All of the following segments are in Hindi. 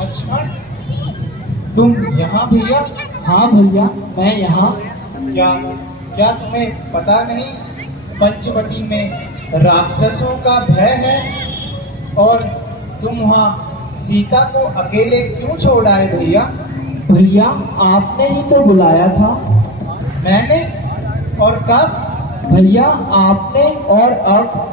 लक्ष्मण, तुम यहाँ भैया? हाँ भैया, मैं यहाँ। क्या क्या तुम्हें पता नहीं, पंचवटी में राक्षसों का भय है और तुम वहाँ सीता को अकेले क्यों छोड़ आए भैया? भैया, आपने ही तो बुलाया था। मैंने? और कब? भैया, आपने और अब।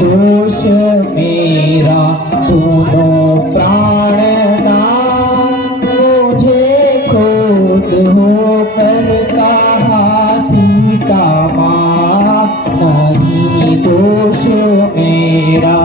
दोष मेरा सुनो प्राणनाथ, मुझे खुद होकर कहा सीता माँ, नहीं दोष मेरा।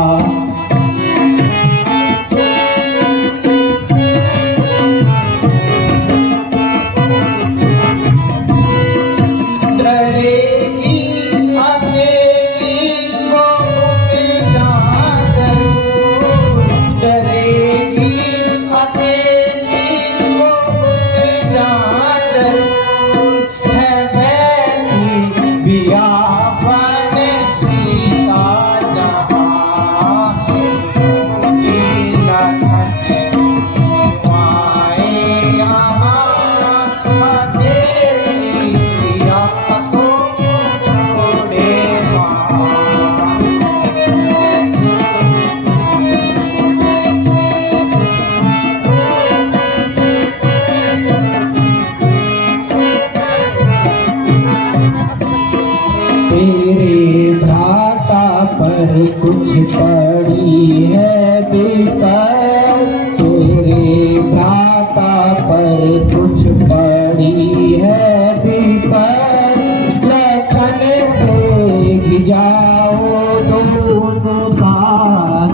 कुछ पड़ी है विपद, तेरे भ्राता पर कुछ पड़ी है विपद, लखन देख जाओ दोनों का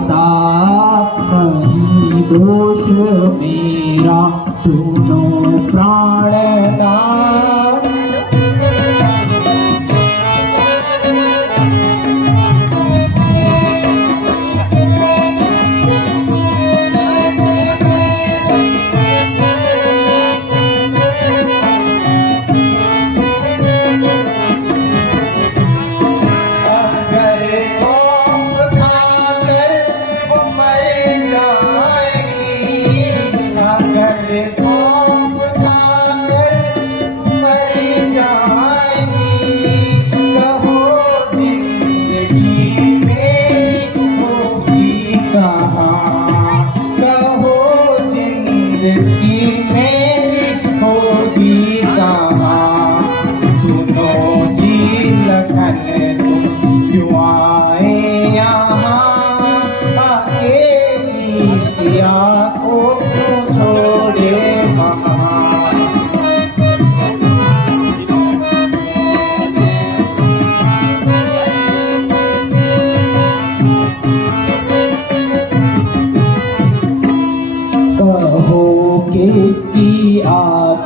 साथ, नहीं दोष मेरा सुनो प्राणनाथ।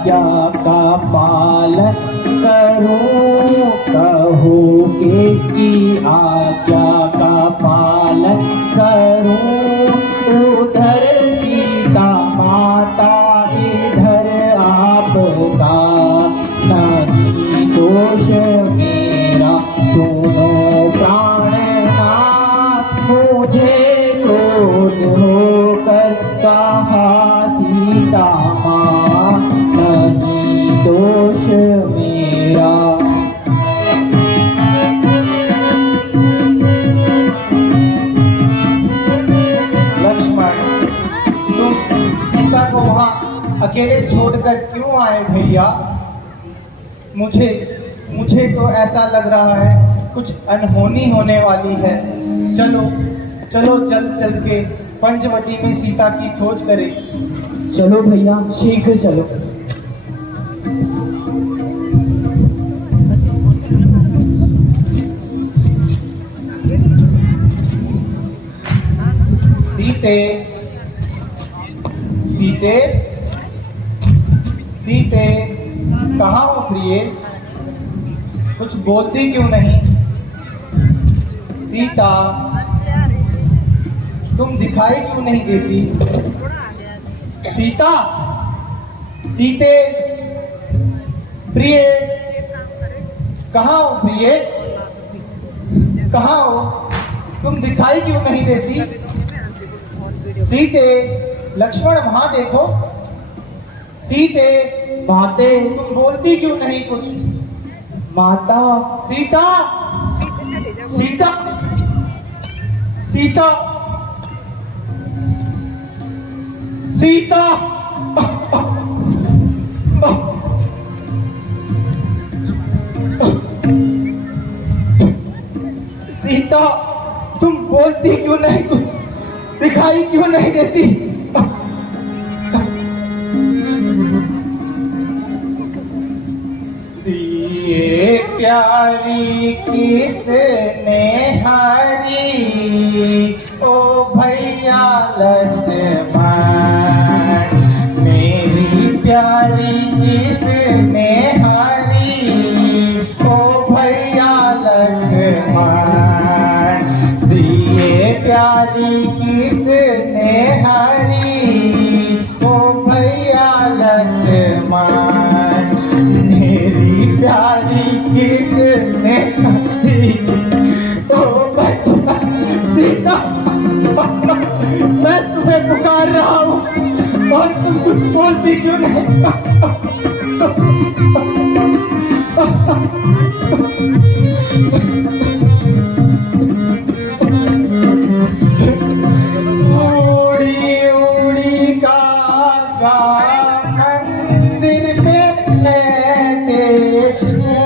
आज्ञा का पालन करूं, कहो किसकी आज्ञा का पालन करूं। उधर सीता माता इधर आपका, नहीं दोष मेरा सुनो प्राणनाथ। मुझे क्रोध होकर कहा सीता माँ, नहीं दोष मेरा। लक्ष्मण, तुम सीता को वहां अकेले छोड़कर क्यों आए भैया? मुझे तो ऐसा लग रहा है कुछ अनहोनी होने वाली है। चलो चलो जल्द चल के पंचवटी में सीता की खोज करें। चलो भैया शीघ्र चलो। सीते सीते सीते, कहाँ हो प्रिय? कुछ बोलती क्यों नहीं? सीता, तुम दिखाई क्यों नहीं देती? सीता, सीते, प्रिय, कहाँ हो प्रिय? कहाँ हो? तुम दिखाई क्यों नहीं देती? सीते, लक्ष्मण वहां देखो। सीते, माते, तुम बोलती क्यों नहीं कुछ? माता, सीता, सीता, सीता, सीता, सीता, तुम बोलती क्यों नहीं कुछ? दिखाई क्यों नहीं देती? सीए प्यारी किसने हारी, ओ भैया लक्ष्मण। मेरी प्यारी किसने हारी, ओ भैया लक्ष्मण। सीए प्यारी किसने हारी, ओ भैया लक्ष्मण। मेरी प्यारी किसने हारी, ओ भैया सीता। मैं तुम्हें पुकार रहा हूँ और तुम कुछ बोलती क्यों नहीं? उड़ी उड़ी कागा मंदिर में बैठे,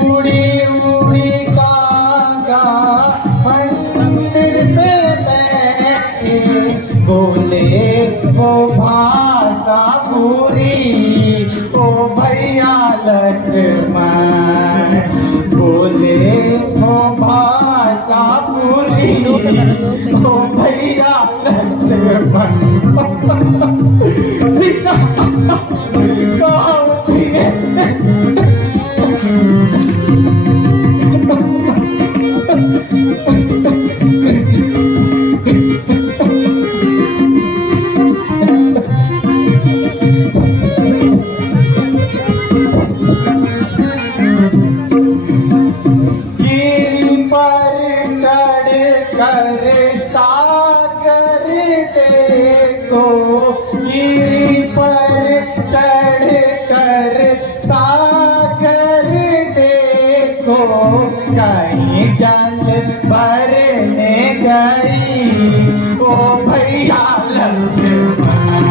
उड़ी उड़ी कागा मंदिर में बैठे। बोले वो भाषा पूरी, ओ भैया लक्ष्मण। बोले वो भाषा पूरी, ओ भैया लक्ष्मण। सीता कहाँ होती है? गिरी पर चढ़ कर सागर देखो, गिरी पर चढ़ कर सागर देखो। कहीं जल भरने गई, ओ भैया लक्ष्मण।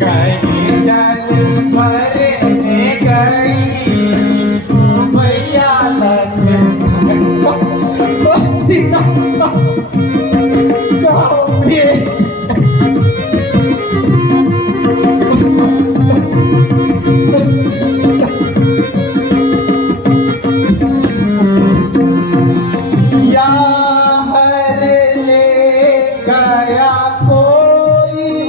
कहीं जल भरने गई, ओ भैया लक्ष्मण। सीता कहो प्रिय, या हर ले गया कोई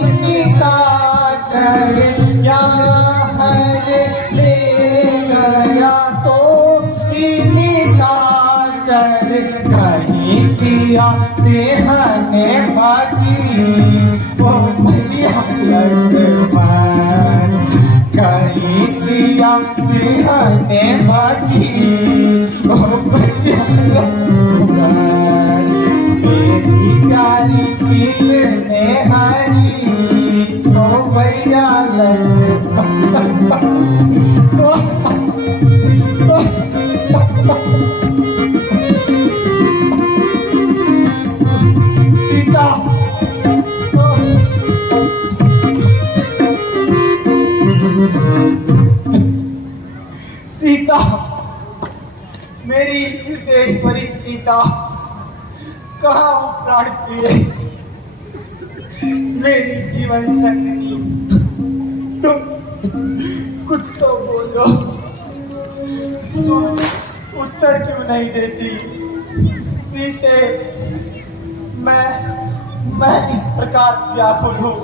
सिया सिंहने भागी ओ भैया लक्ष्मण कई सिया सिंहने भागी ओ भैया लक्ष्मण मेरी प्यारी किसने हरी ओ भैया लक्ष्मण सीता सीता मेरी हृदयेश्वरी सीता कहाँ हो प्राण प्रिय मेरी जीवन संगनी तुम कुछ तो बोलो तुम उत्तर क्यों नहीं देती सीते मैं इस प्रकार व्याकुल हूँ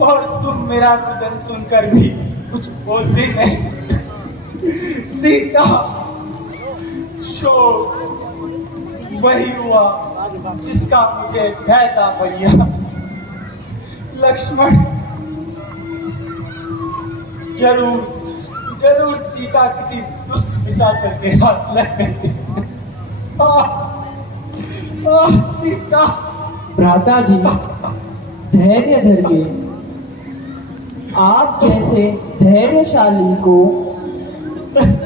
और तुम मेरा रुदन सुनकर भी कुछ बोलते नहीं सीता शोक वही हुआ जिसका मुझे भय था भैया लक्ष्मण जरूर सीता किसी दुष्ट पिशाच के हाथ लग गई सीता भ्राता जी धैर्य धरिए। आप जैसे धैर्यशाली को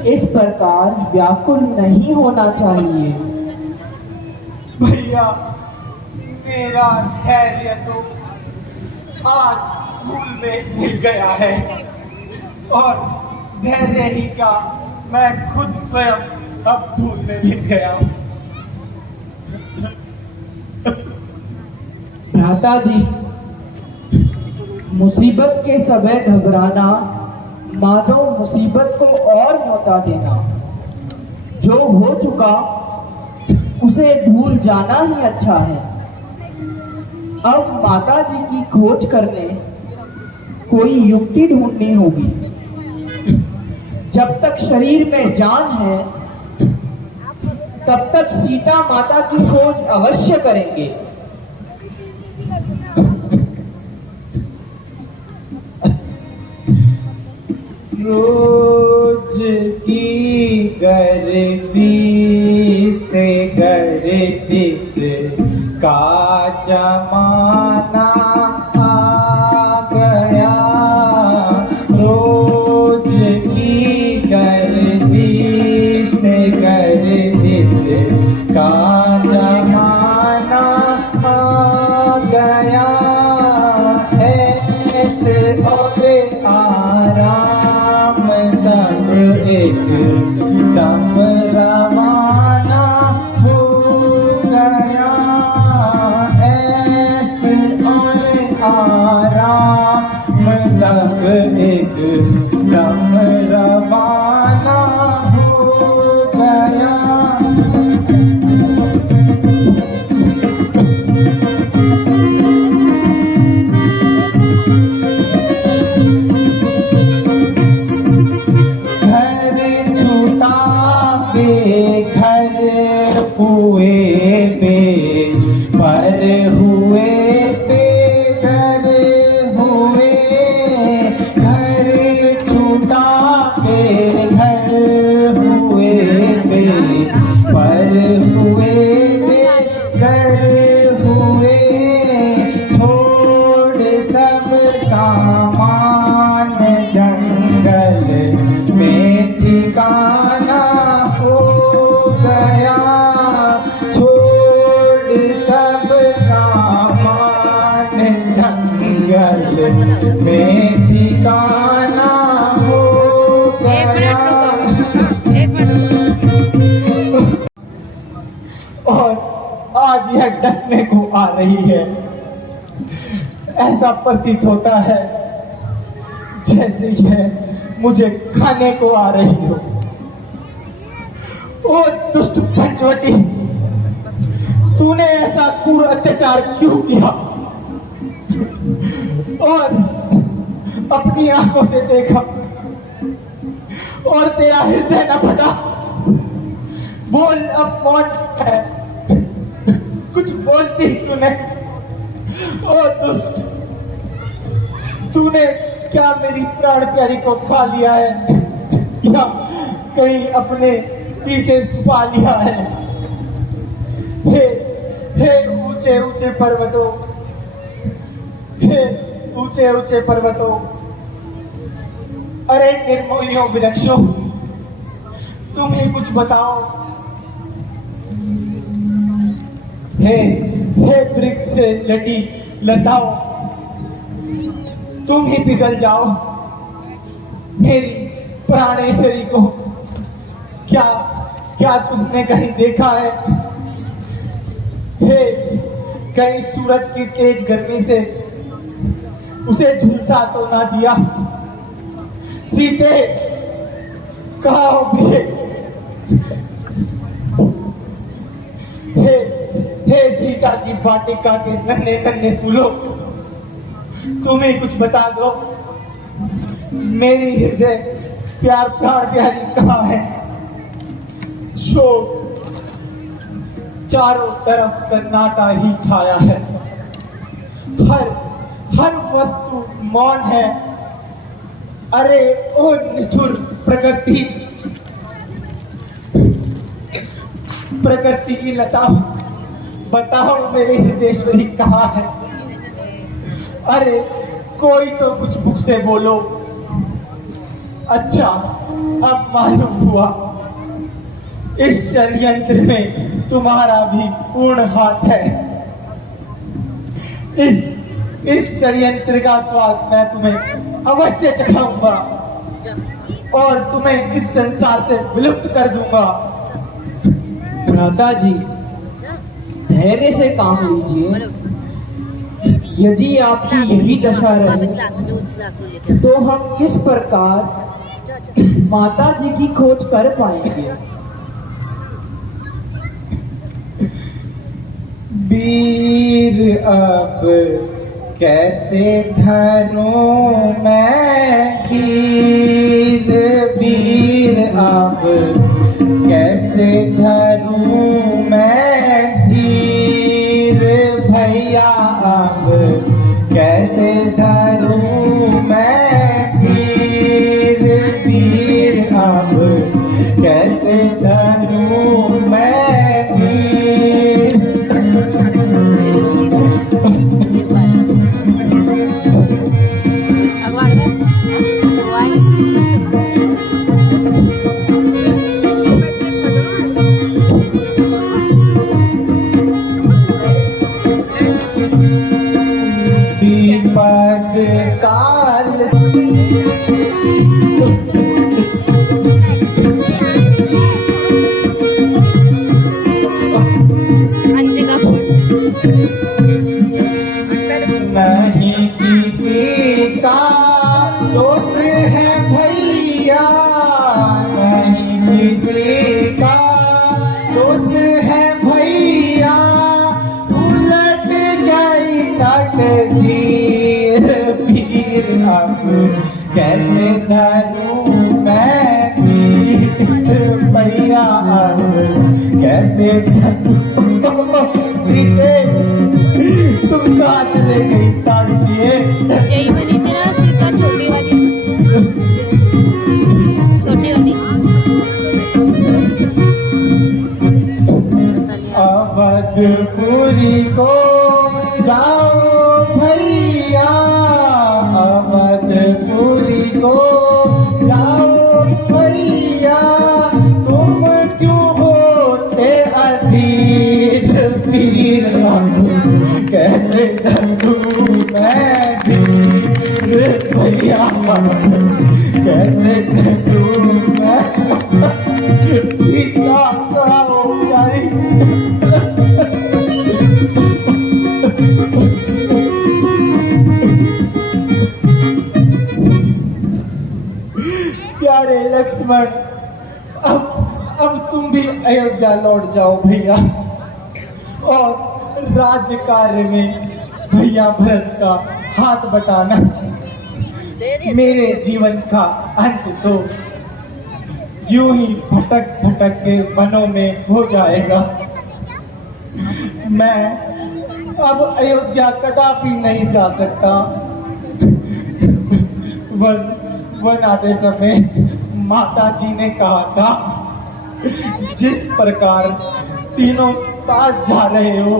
इस प्रकार व्याकुल नहीं होना चाहिए। भैया मेरा धैर्य तो आज धूल में मिल गया है और धैर्य ही का मैं खुद स्वयं अब धूल में मिल गया हूँ। भ्राता जी मुसीबत के समय घबराना मानो मुसीबत को और मौका देना। जो हो चुका उसे भूल जाना ही अच्छा है। अब माता जी की खोज करने कोई युक्ति ढूंढनी होगी। जब तक शरीर में जान है तब तक सीता माता की खोज अवश्य करेंगे। रोज की गर्मी से गर्दी से का जमाना आ गया रोज की गर्मी से गर्दी से का जमाना आ गया ऐसे और आराम सब एक दम रवाना हो गया ऐसे और आराम सब एक दम रवाना हो गया। घर हुए पे पर हुए पे घर हुए घर छूटा पे घर हुए पे पर हुए पे घर हुए छोड़ सब सामान जंगल में ठिकाना हो गया छोड़ सब सामान जंगल में ठिकाना हो गया। और आज यह डसने को आ रही है। ऐसा प्रतीत होता है जैसे यह मुझे खाने को आ रही हो। ओ दुष्ट पंचवटी, तूने ऐसा क्रूर अत्याचार क्यों किया और अपनी आंखों से देखा और तेरा हृदय न फटा। बोल अब कौन है कुछ बोलती क्यों नहीं? ओ दुष्ट, तूने क्या मेरी प्राण प्यारी को खा लिया है या कहीं अपने पीछे छुपा लिया है? हे हे ऊंचे ऊंचे पर्वतों, हे ऊंचे ऊंचे पर्वतों, अरे निर्मोहियों वृक्षों, तुम ही कुछ बताओ। हे हे वृक्ष से लटी लताओ, तुम ही पिघल जाओ मेरी प्राणेश्वरी को। क्या क्या तुमने कहीं देखा है? हे कहीं सूरज की तेज गर्मी से उसे झुलसा तो ना दिया? सीते, कहाँ हो प्रिय? हे हे सीता की वाटिका के नन्हे नन्हे फूलों, तुम ही कुछ बता दो। मेरी हृदय प्यार प्राण प्यारी कहाँ है? शोक, चारों तरफ सन्नाटा ही छाया है। हर हर वस्तु मौन है। अरे ओ निष्ठुर प्रकृति, प्रकृति की लता, बताओ मेरी हृदयेश्वरी कहाँ है? अरे कोई तो कुछ मुख से बोलो। अच्छा, अब मालूम हुआ इस षड्यंत्र में तुम्हारा भी पूर्ण हाथ है। इस षड्यंत्र का स्वाद मैं तुम्हें अवश्य चखाऊंगा और तुम्हें इस संसार से विलुप्त कर दूंगा। भ्राता जी, धैर्य से काम लीजिए। यदि आपकी यही दशा रहे तो हम किस प्रकार माता जी की खोज कर पाएंगे? वीर अब कैसे धरूं मैं धीर, वीर अब कैसे धरूं मैं धीर, भैया अब कैसे धरूं मैं धीर, वीर अब कैसे धरूं मैं धीर। विपद काल नहीं किसी का दोष है भैया, नहीं किसी का दोष है भैया, उलट गई तकदीर, पीर अब कैसे धरूं मैं तीर, भैया अब कैसे धरूं। तुम कहाँ चले गई ताड़ी लिए? यही बनी थी ना सीता, छोटी वाली, छोटी वाली। अवधपुरी को जाओ भैया, अवधपुरी को जाओ भैया, तुम क्यों होते अधीर, पीर कैसे धरूं मैं धीर, भैया कैसे धरूं मैं सीता कहो प्यारी। प्यारे लक्ष्मण, अब तुम भी अयोध्या लौट जाओ भैया, और राज्य कार्य में भैया भरत का हाथ बटाना मेरे जीवन का अंत तो यूं ही भटक भटक के वनों में हो जाएगा। मैं अब अयोध्या कदापि नहीं जा सकता। वन आते समय माता जी ने कहा था, जिस प्रकार तीनों साथ जा रहे हो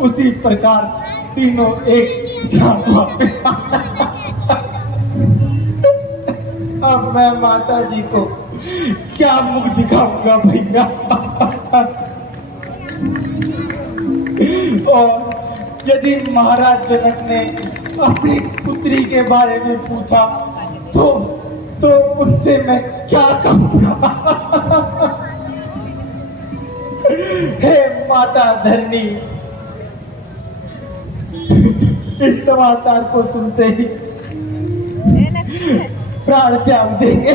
उसी प्रकार तीनों एक साथ वापस आना। अब मैं माता जी को क्या मुख दिखाऊंगा भैया। और यदि महाराज जनक ने अपनी पुत्री के बारे में पूछा तो उनसे मैं क्या कहूंगा। हे माता धरनी, इस समाचार को सुनते ही प्राण त्याग देंगे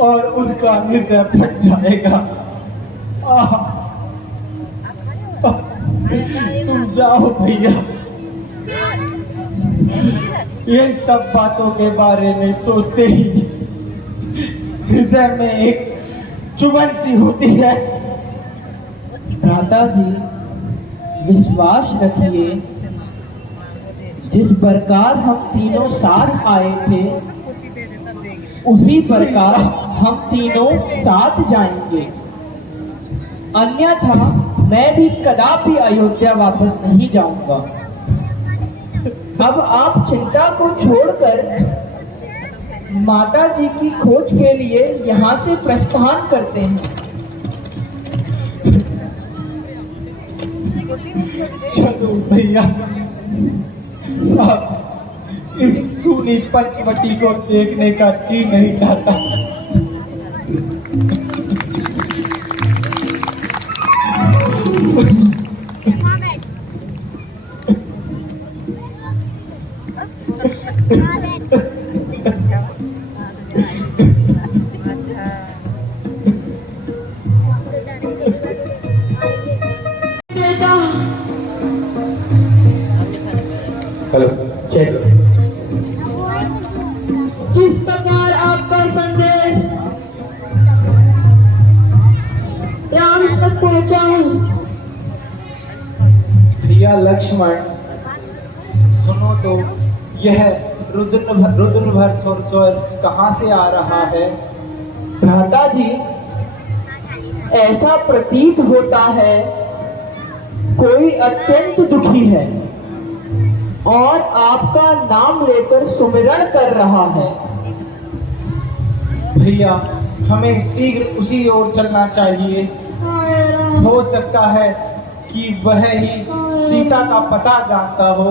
और उनका हृदय फट जाएगा। तुम जाओ भैया, ये सब बातों के बारे में सोचते ही हृदय में एक चुभन सी होती है। भ्राता जी, विश्वास रखिए, जिस प्रकार हम तीनों साथ आए थे उसी प्रकार हम तीनों साथ जाएंगे। अन्यथा मैं भी कदापि अयोध्या वापस नहीं जाऊंगा। अब आप चिंता को छोड़कर माता जी की खोज के लिए यहाँ से प्रस्थान करते हैं। चलो भैया, अब इस सूनी पंचवटी को देखने का जी नहीं चाहता। Hello, check. किस प्रकार आपका संदेश राम तक पहुंचाऊं? भैया लक्ष्मण, सुनो तो, यह रुद्रभर स्वर कहाँ से आ रहा है? भ्राता जी, ऐसा प्रतीत होता है कोई अत्यंत दुखी है और आपका नाम लेकर सुमिरन कर रहा है। भैया, हमें शीघ्र उसी ओर चलना चाहिए। हो सकता है कि वह ही सीता का पता जानता हो।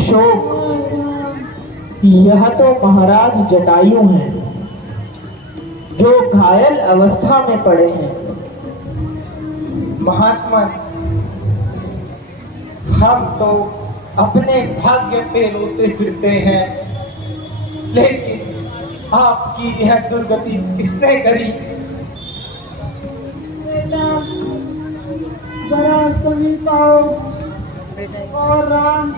शोक, यह तो महाराज जटायु हैं जो घायल अवस्था में पड़े हैं। महात्मा, हम तो अपने भाग्य पे रोते फिरते हैं, लेकिन आपकी यह दुर्गति किसने करी? बेटा, जरा समीप आओ। और राम,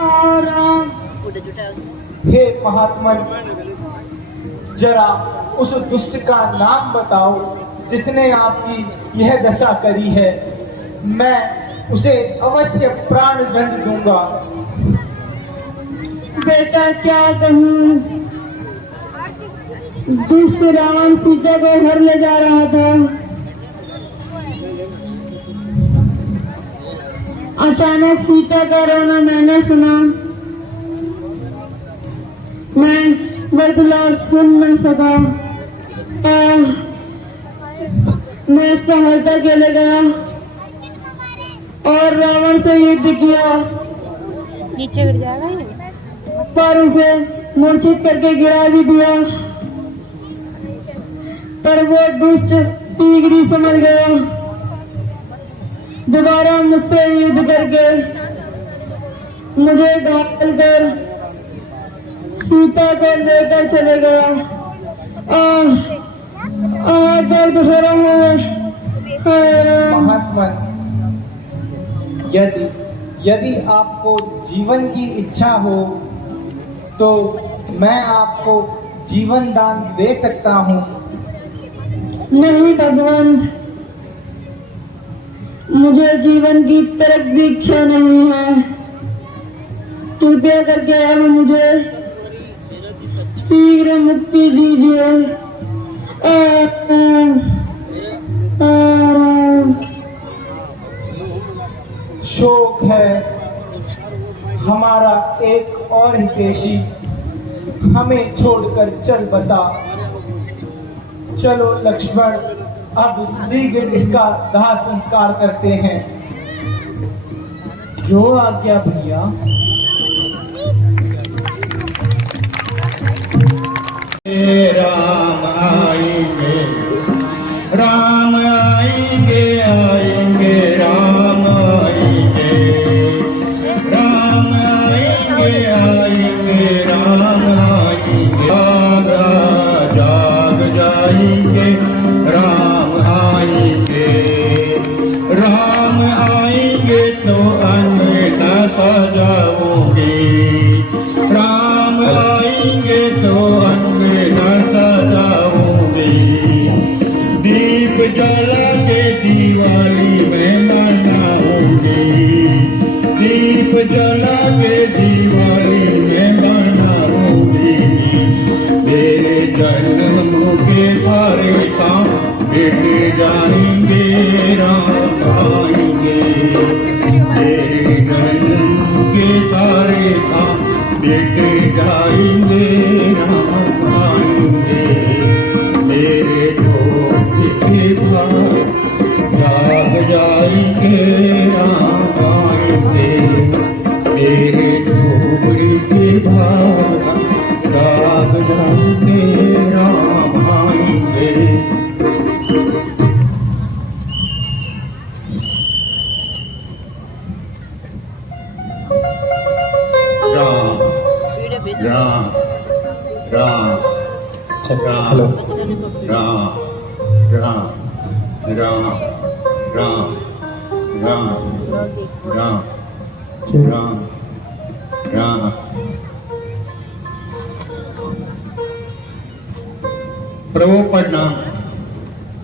और राम। हे महात्मा, जरा उस दुष्ट का नाम बताओ जिसने आपकी यह दशा करी है। मैं उसे अवश्य प्राण दंड दूंगा। बेटा, क्या कहूँ, दुष्ट रावण सीता को घर ले जा रहा था। अचानक सीता का रोना मैंने सुना। मैं बरगुलाब सुन न सका। मैं सहायता के लिए गया और रावण से युद्ध किया, नीचे गिर जाएगा ये। पर उसे मूर्छित करके गिरा भी दिया। पर वो दुष्ट शीघ्र ही समझ गया। दोबारा मुझसे युद्ध करके मुझे घायल कर सीता को लेकर चले गया। दर्द हो रहा है। महात्मा, यदि आपको जीवन की इच्छा हो तो मैं आपको जीवन दान दे सकता हूँ। नहीं भगवान, मुझे जीवन की तरक भी इच्छा नहीं है। कृपया करके अब मुझे शीघ्र मुक्ति दीजिए। शोक है, हमारा एक और हितैषी हमें छोड़कर चल बसा। चलो लक्ष्मण, अब शीघ्र इसका दाह संस्कार करते हैं। जो आज्ञा भैया। राम आएंगे, राम आएंगे, आएंगे राम आएंगे, राम आएंगे, आएंगे राम आएंगे। जाग जाएंगे, राम आएंगे, राम आएंगे तो अन्न न सजाओगे, राम आएंगे तो दीप जला के दिवाली में मनाओगे, दीप जला के दिवाली में मनाओगे। मेरे जन्म के सारे काम बेटे जाएंगे, राम आएंगे। मेरे जन्म के सारे काम बेटे जाएंगे, राम आएंगे। मेरे जाग जाएंगे, राम आएंगे। मेरे झोपड़ी के भाग जाग जाएंगे, राम आएंगे। राम राम राम राम राम राम राम राम राम राम राम। प्रभु प्रणाम।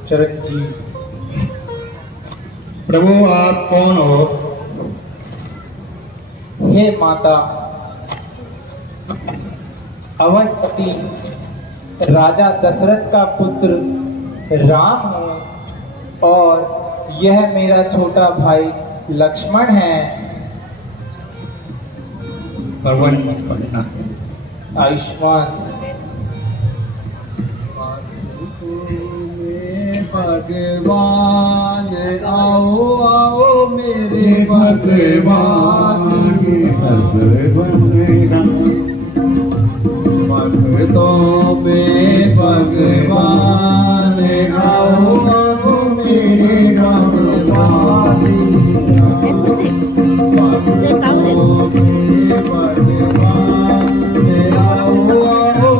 चिरंजीव। प्रभु आप कौन हो? हे माता, अवधपति राजा दशरथ का पुत्र राम हूँ और यह मेरा छोटा भाई लक्ष्मण है। पवन प्रणाम। आयुष्मान। भगवान आओ आओ मेरे भगवान, भक्तों में भगवान आओ आओ मेरे भगवान, भक्तों में भगवान आओ आओ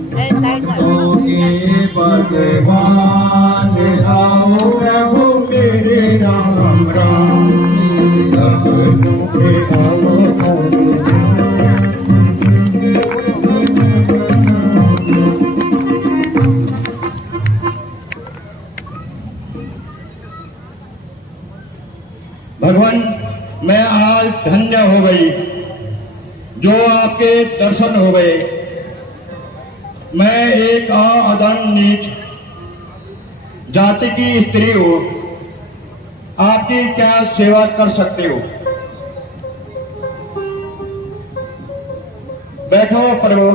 मेरे भगवान आओ प्रभु मेरे राम राम, भगवान मैं आज धन्य हो गई जो आपके दर्शन हो गए। मैं एक अदन नीच जाति की स्त्री हूँ, आपकी क्या सेवा कर सकते हो? बैठो प्रभु।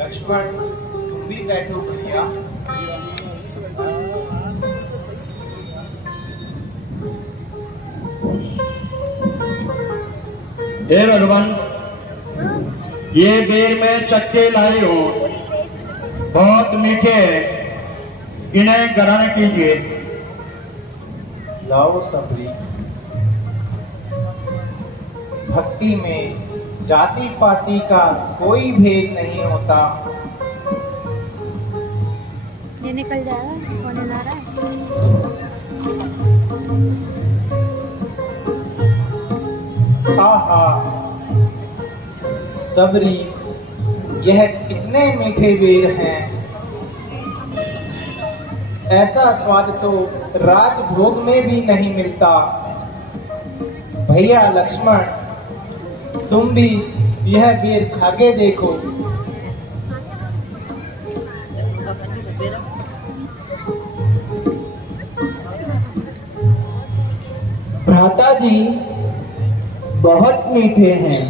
लक्ष्मण तुम भी बैठो भैया। हे भगवान, ये बेर में चक्के लाए हो, बहुत मीठे हैं, इन्हें ग्रहण कीजिए। लाओ सबरी, भक्ति में जाति पाति का कोई भेद नहीं होता। ये निकल जाएगा, होने जा रहा है। आहा सबरी, यह कितने मीठे बेर हैं। ऐसा स्वाद तो राजभोग में भी नहीं मिलता। भैया लक्ष्मण, तुम भी यह बेर खाके देखो। भ्राता जी बहुत मीठे हैं।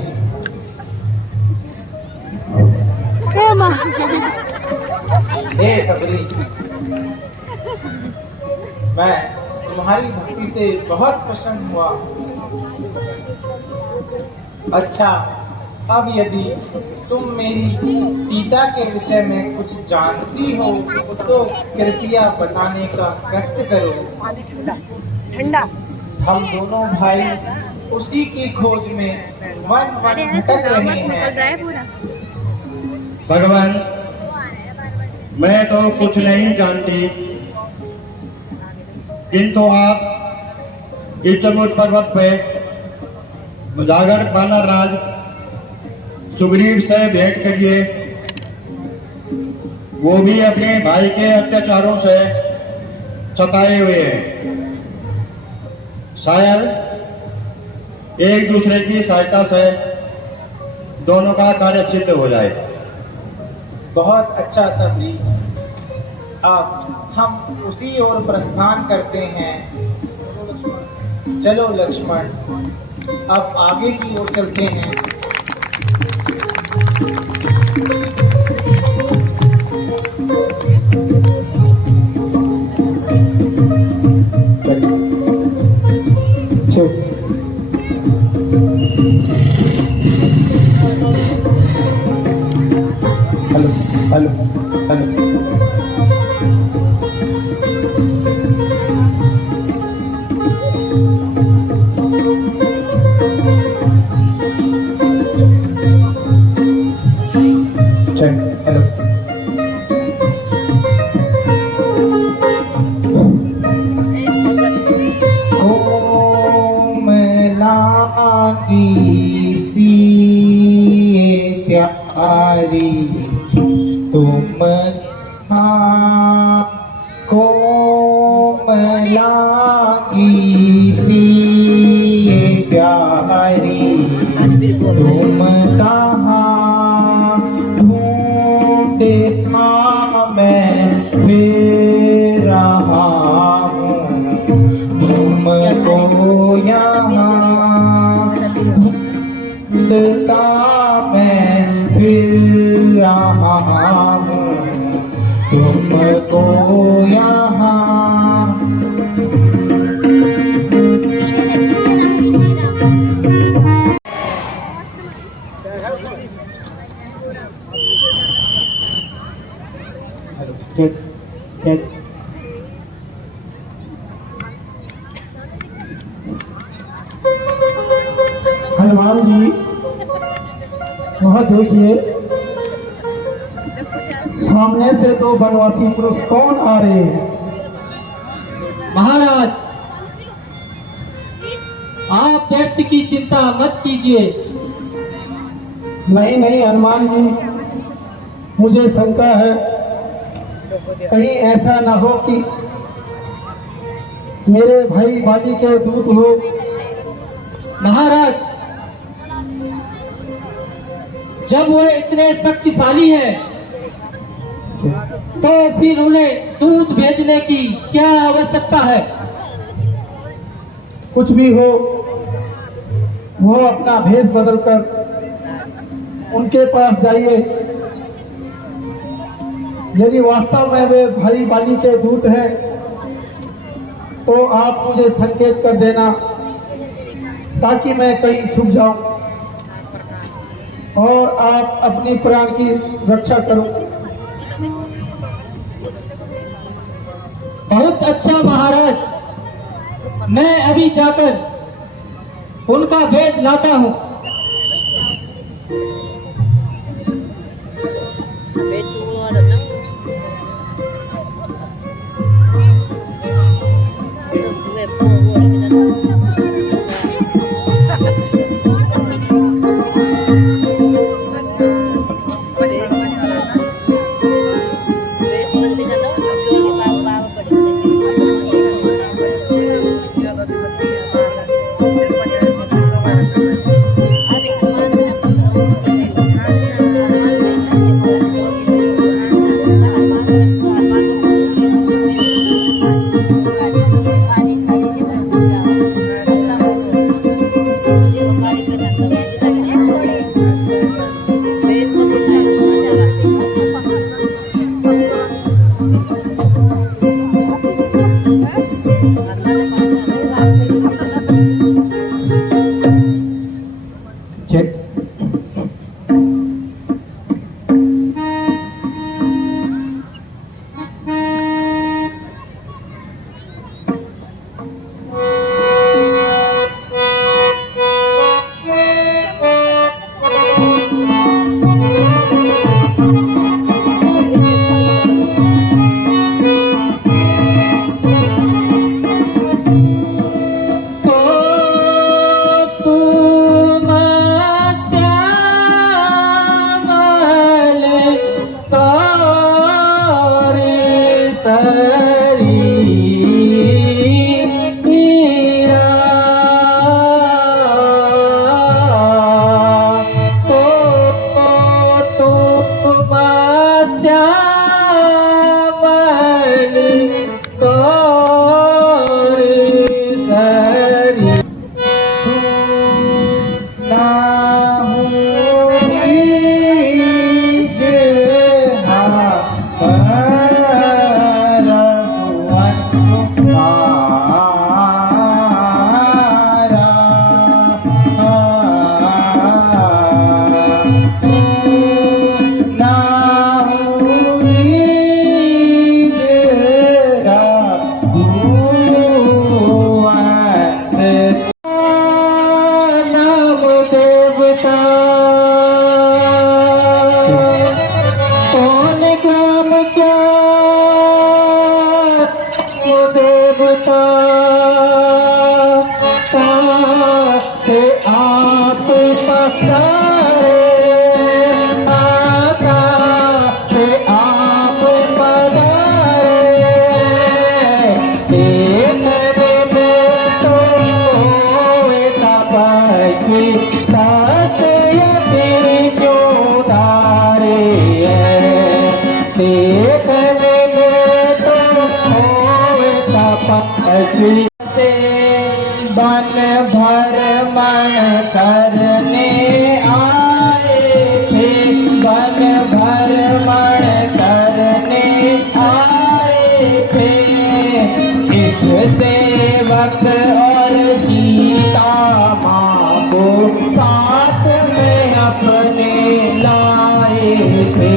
हे सबरी, मैं तुम्हारी भक्ति से बहुत प्रसन्न हुआ। अच्छा, अब यदि तुम मेरी सीता के विषय में कुछ जानती हो तो कृपया बताने का कष्ट करो। ठंडा। हम दोनों भाई उसी की खोज में वन वन भटक रहे हैं। भगवान, मैं तो कुछ नहीं जानती, किंतु आप इस जमुन पर्वत पे मुजागर बानर राज सुग्रीव से भेंट करिए। वो भी अपने भाई के अत्याचारों से सताए हुए हैं। शायद एक दूसरे की सहायता से दोनों का कार्य सिद्ध हो जाए। बहुत अच्छा सबरी, अब हम उसी ओर प्रस्थान करते हैं। चलो लक्ष्मण, अब आगे की ओर चलते हैं। Hello hello hello. की सी प्यारी तुम कोमला की सी प्यारी तुम कहाँ ढूंढे मैं फिर रहा हूँ तुमको यहाँ ढूंढता मैं फिर रहा हूँ तुमको यहाँ। हनुमान जी, वहाँ देखिए, सामने से दो वनवासी पुरुष कौन आ रहे हैं। महाराज, आप व्यक्ति की चिंता मत कीजिए। नहीं नहीं हनुमान जी, मुझे शंका है, कहीं ऐसा ना हो कि मेरे भाई बाली के दूत हो। महाराज, जब वो इतने शक्तिशाली हैं, तो फिर उन्हें दूध भेजने की क्या आवश्यकता है। कुछ भी हो, वो अपना भेष बदलकर उनके पास जाइए। यदि वास्तव में वे भाई बाली के दूत हैं तो आप मुझे संकेत कर देना ताकि मैं कहीं छुप जाऊं और आप अपनी प्राण की रक्षा करो। बहुत अच्छा महाराज, मैं अभी जाकर उनका भेद लाता हूँ। चेक। से बन भ्रमण करने आए थे, बन भ्रमण करने आए थे। इस सेवक और सीता माँ को साथ में अपने लाए थे।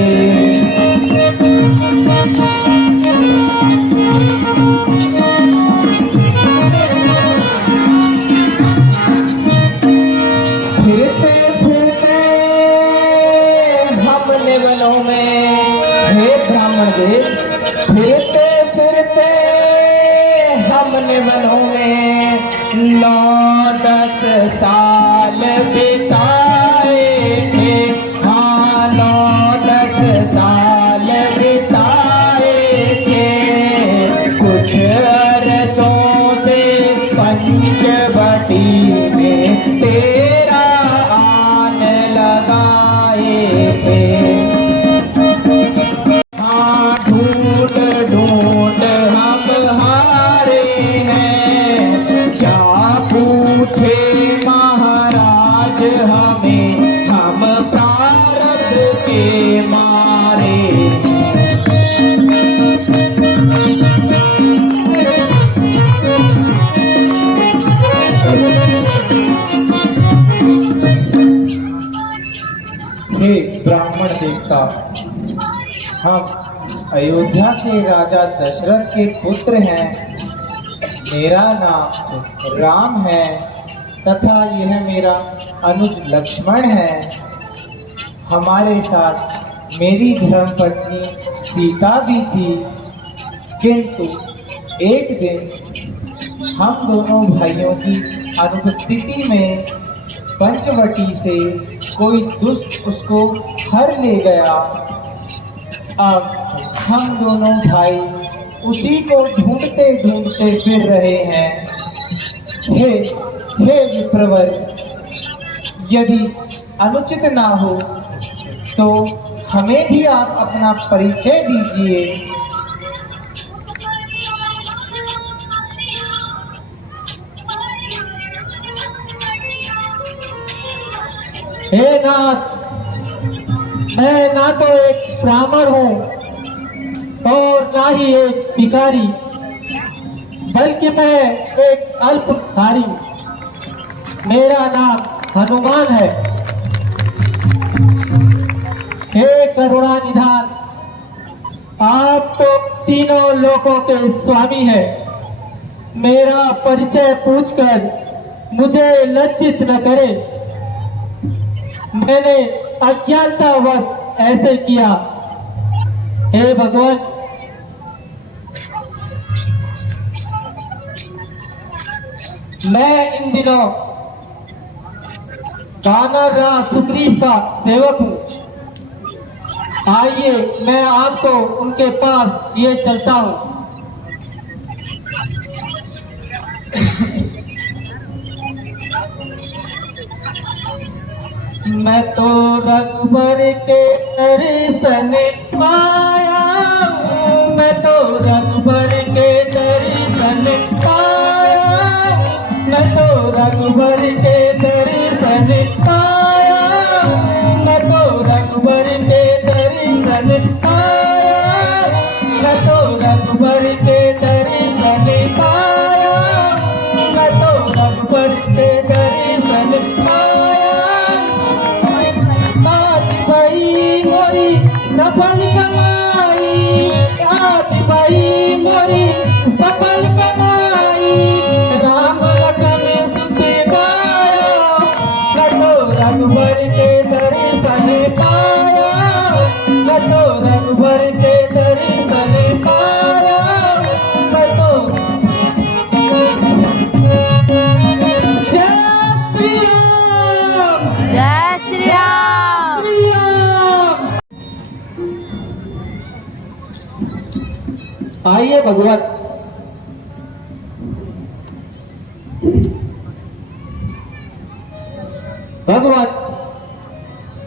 फिरते फिरते हमने वनों में 9-10 साल बिताए थे। हाँ 9-10 साल बिताए थे। कुछ अरसों से पंचवटी में तेरा आन लगाए थे। ढूंढ हम हारे हैं, क्या पूछे महाराज हमें, हम प्रारब्ध के मारे। हे ब्राह्मण देवता, हम अयोध्या के राजा दशरथ के पुत्र हैं। मेरा नाम राम है तथा यह मेरा अनुज लक्ष्मण है। हमारे साथ मेरी धर्मपत्नी सीता भी थी, किंतु एक दिन हम दोनों भाइयों की अनुपस्थिति में पंचवटी से कोई दुष्ट उसको हर ले गया। अब हम दोनों भाई उसी को ढूंढते ढूंढते फिर रहे हैं। हे विप्रवर, यदि अनुचित ना हो तो हमें भी आप अपना परिचय दीजिए। हे नाथ, मैं ना तो एक ब्राह्मण हूँ और ना ही एक भिखारी, बल्कि मैं एक अल्पधारी। मेरा नाम हनुमान है। हे करुणा निधान, आप तो तीनों लोकों के स्वामी हैं। मेरा परिचय पूछकर मुझे लज्जित न करें। मैंने अज्ञानतावश ऐसे किया। हे भगवान, मैं इन दिनों वानर राज सुग्रीव का सेवक हूँ। आइए, मैं आपको उनके पास ये चलता हूँ। मैं तो रघुबर के दर्शन पाया हूँ, मैं तो रघुबर के दर्शन पाया हूँ, मैं तो रघुबर के दर्शन पाया हूँ, मैं तो रघुबर के दर्शन पाया हूँ, मैं तो रघुबर के दर्शन पाया हूँ, मैं तो रघुबर के दर्शन पाया। सफल कमाई आज भाई मोरी सफल कमाई, राम लखन सुख गाया, लटो रघुबर के दर्शन पाया, लटो रघुबर के दर्शन पाया, लटो। जय श्री राम, जय श्री राम। आइए भगवत, भगवत,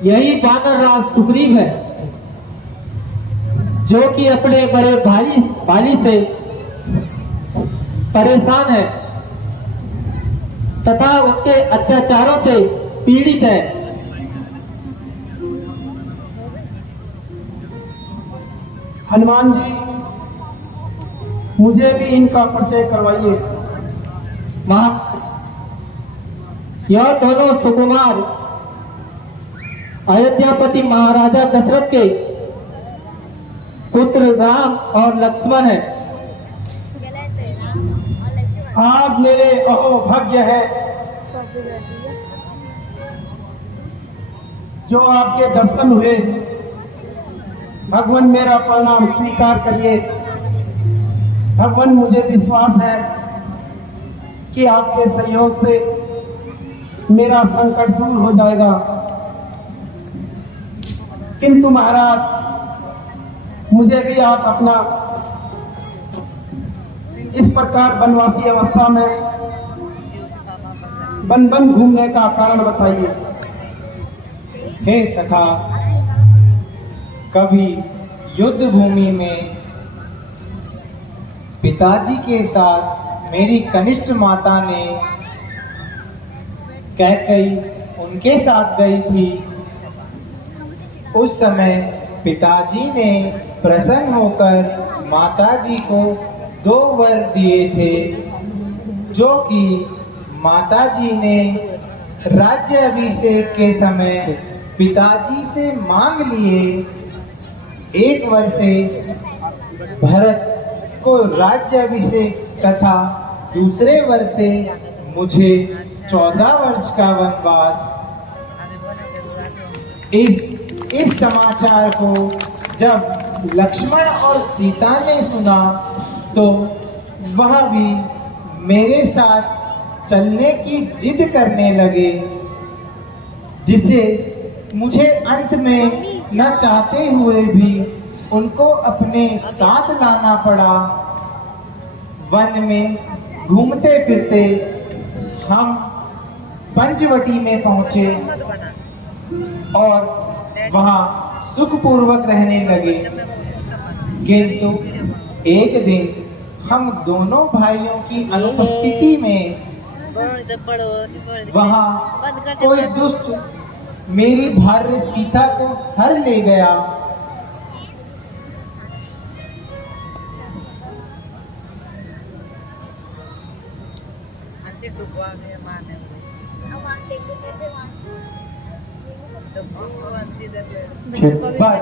यही वानर राज सुग्रीव है, जो कि अपने बड़े भाई से परेशान है तथा उनके अत्याचारों से पीड़ित है। हनुमान जी, मुझे भी इनका परिचय करवाइए। महाराज, यह दोनों सुकुमार अयोध्यापति महाराजा दशरथ के पुत्र राम और लक्ष्मण है। आज मेरे अहोभाग्य है जो आपके दर्शन हुए। भगवान, मेरा प्रणाम स्वीकार करिए। भगवान, मुझे विश्वास है कि आपके सहयोग से मेरा संकट दूर हो जाएगा। किंतु महाराज, मुझे भी आप अपना इस प्रकार वनवासी अवस्था में वन वन घूमने का कारण बताइए। हे सखा, कभी युद्ध भूमि में पिताजी के साथ मेरी कनिष्ठ माता ने कैकेयी उनके साथ गई थी। उस समय पिताजी ने प्रसन्न होकर माताजी को 2 वर दिए थे, जो कि माताजी ने राज्य अभिषेक के समय पिताजी से मांग लिए। एक वर्षे भरत को राज्याभिषेक तथा दूसरे वर्षे मुझे 14 वर्ष का वनवास। इस समाचार को जब लक्ष्मण और सीता ने सुना तो वह भी मेरे साथ चलने की जिद करने लगे, जिसे मुझे अंत में न चाहते हुए भी उनको अपने साथ लाना पड़ा। वन में घूमते फिरते हम पंचवटी में पहुंचे और वहां सुखपूर्वक रहने लगे। किंतु एक दिन हम दोनों भाइयों की अनुपस्थिति में वहां कोई दुष्ट मेरी भार्य सीता को हर ले गया। बस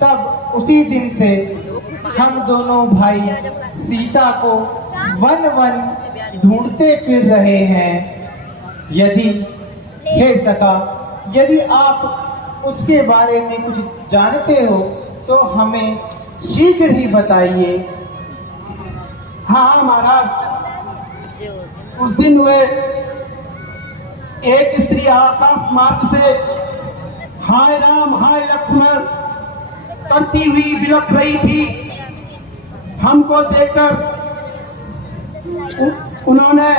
तब उसी दिन से हम दोनों भाई सीता को वन वन ढूंढते फिर रहे हैं। यदि हे सखा, यदि आप उसके बारे में कुछ जानते हो तो हमें शीघ्र ही बताइए। हाँ महाराज, उस दिन वे एक स्त्री आकाश मार्ग से हाय राम हाय लक्ष्मण करती हुई बिलख रही थी। हमको देखकर उन्होंने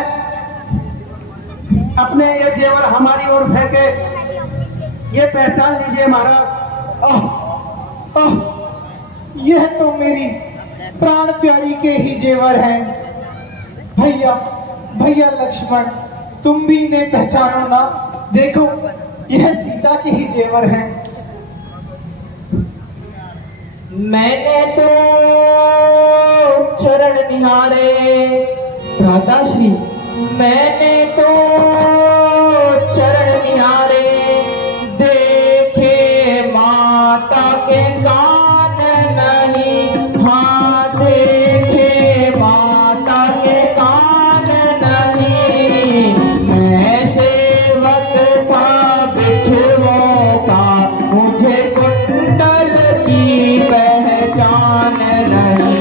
अपने ये जेवर हमारी ओर फेंके। ये पहचान लीजिए महाराज। यह तो मेरी प्राण प्यारी के ही जेवर हैं। भैया भैया लक्ष्मण, तुम भी इन्हें पहचानो ना। देखो, यह सीता के ही जेवर हैं। मैंने तो चरण निहारे भ्राताश्री, मैंने तो चरण निहारे, देखे माता के कान नहीं। हाँ, देखे माता के कान नहीं। मैं सेवक था बिछुओं का, मुझे कुंडल की पहचान नहीं।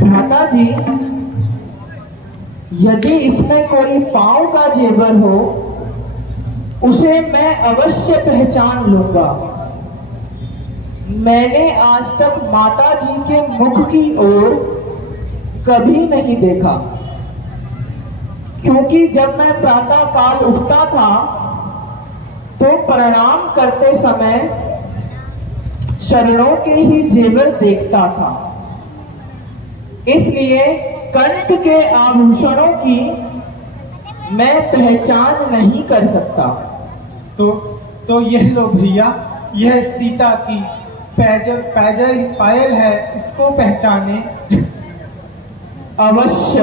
भ्राता जी, यदि इसमें कोई पांव का जेवर हो उसे मैं अवश्य पहचान लूंगा। मैंने आज तक माता जी के मुख की ओर कभी नहीं देखा, क्योंकि जब मैं प्रातः काल उठता था तो प्रणाम करते समय चरणों के ही जेवर देखता था। इसलिए कंठ के आभूषणों की मैं पहचान नहीं कर सकता। तो यह लो भैया, यह सीता की पायल है, इसको पहचाने। अवश्य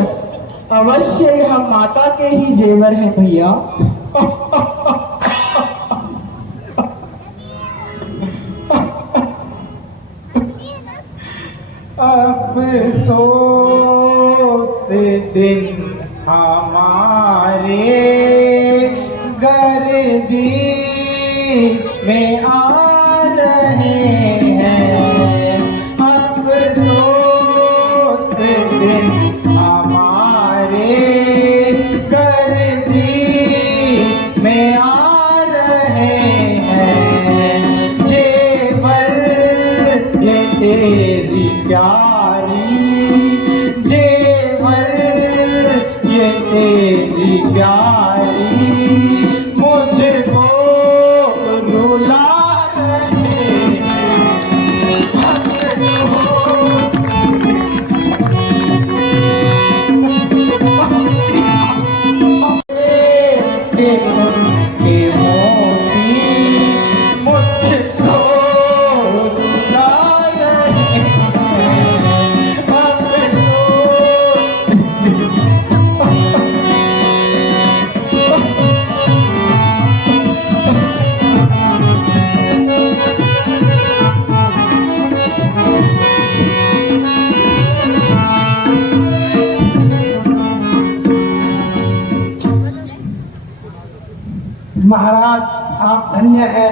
अवश्य यह माता के ही जेवर है भैया। अफसोस दिन हमारे गर्दिश में आ रहे हैं। अफसोस दिन हमारे गर्दिश में आ रहे हैं। जेवर ये तेरी प्यारी, जेवर ये तेरी प्यारी, मुझको रुला रहे हैं। महाराज आप धन्य हैं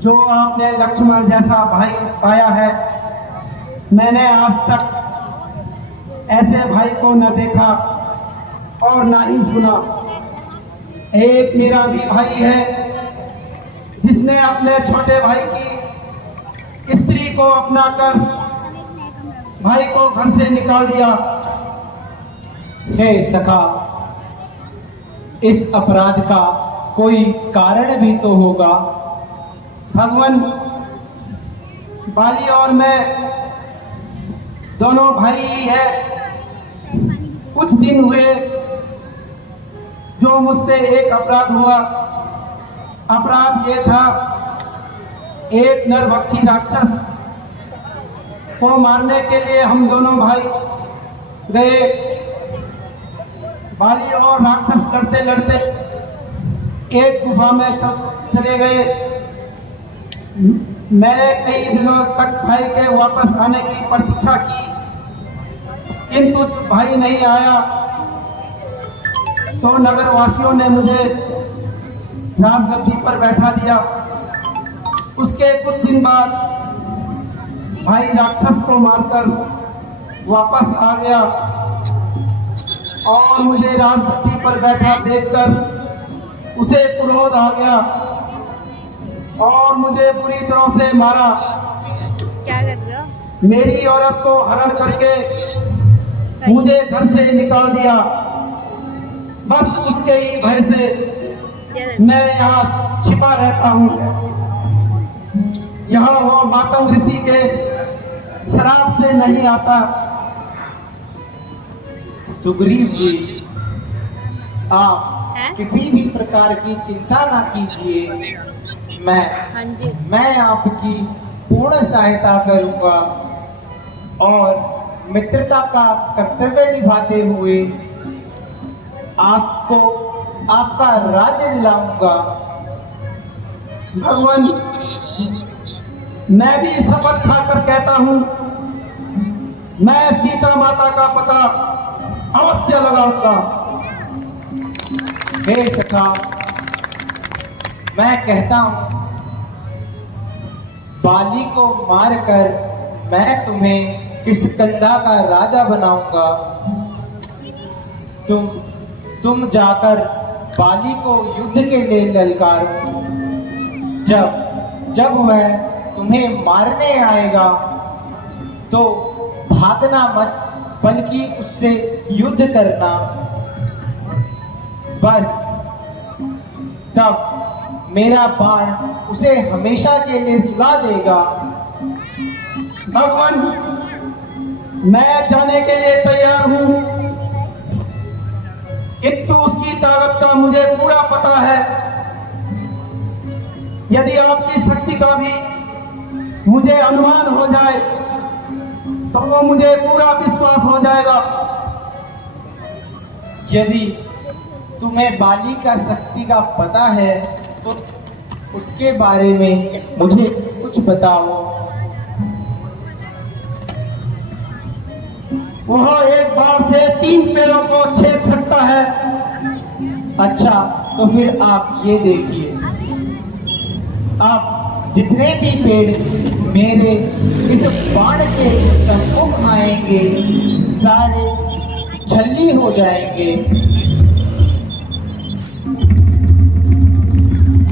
जो आपने लक्ष्मण जैसा भाई पाया है। मैंने आज तक ऐसे भाई को न देखा और ना ही सुना। एक मेरा भी भाई है जिसने अपने छोटे भाई की स्त्री को अपनाकर भाई को घर से निकाल दिया। हे सखा, इस अपराध का कोई कारण भी तो होगा। भगवान, बाली और मैं दोनों भाई ही है। कुछ दिन हुए जो मुझसे एक अपराध हुआ। अपराध ये था, एक नरभक्षी राक्षस को मारने के लिए हम दोनों भाई गए। बाली और राक्षस लड़ते लड़ते एक गुफा में चले गए। मैंने कई दिनों तक भाई के वापस आने की प्रतीक्षा की, किंतु भाई नहीं आया। तो नगर वासियों ने मुझे राजगद्दी पर बैठा दिया। उसके कुछ दिन बाद भाई राक्षस को मारकर वापस आ गया और मुझे राजगद्दी पर बैठा देखकर उसे क्रोध आ गया और मुझे बुरी तरह से मारा। क्या कर रहे हो? मेरी औरत को हरण करके मुझे घर से निकाल दिया। बस उसके ही भय से मैं यहाँ छिपा रहता हूँ। यहाँ वो मातंग ऋषि के शराब से नहीं आता। सुग्रीव जी, आप हैं? किसी भी प्रकार की चिंता ना कीजिए। हाँ जी। मैं आपकी पूर्ण सहायता करूंगा और मित्रता का कर्तव्य निभाते हुए आपको आपका राज्य दिलाऊंगा। भगवान, मैं भी शपथ खाकर कहता हूँ, मैं सीता माता का पता अवश्य लगाऊंगा। हे सखा, मैं कहता हूं, बाली को मारकर मैं तुम्हें किष्किंधा का राजा बनाऊंगा। तुम जाकर बाली को युद्ध के लिए ललकारो। जब वह तुम्हें मारने आएगा तो भागना मत, बल्कि उससे युद्ध करना। बस तब मेरा बाण उसे हमेशा के लिए सुला देगा। भगवान, मैं जाने के लिए तैयार हूँ, किंतु उसकी ताकत का मुझे पूरा पता है। यदि आपकी शक्ति का भी मुझे अनुमान हो जाए तो वो मुझे पूरा विश्वास हो जाएगा। यदि तुम्हें बाली का शक्ति का पता है तो उसके बारे में मुझे कुछ बताओ। वह एक बार से 3 पेड़ों को छेद सकता है। अच्छा, तो फिर आप ये देखिए, अब जितने भी पेड़ मेरे इस बाण के सम्मुख आएंगे सारे छल्ली हो जाएंगे।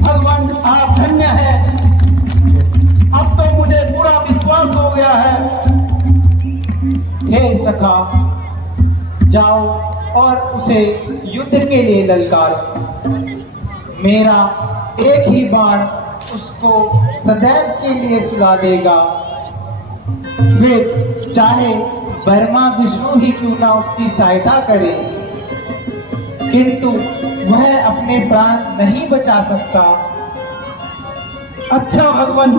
भगवान, आप धन्य हैं। अब तो मुझे पूरा विश्वास हो गया है। हे सखा, जाओ और उसे युद्ध के लिए ललकारो। मेरा एक ही बाण उसको सदैव के लिए सुला देगा। फिर चाहे ब्रह्मा विष्णु ही क्यों ना उसकी सहायता करे, किंतु वह अपने प्राण नहीं बचा सकता। अच्छा भगवान,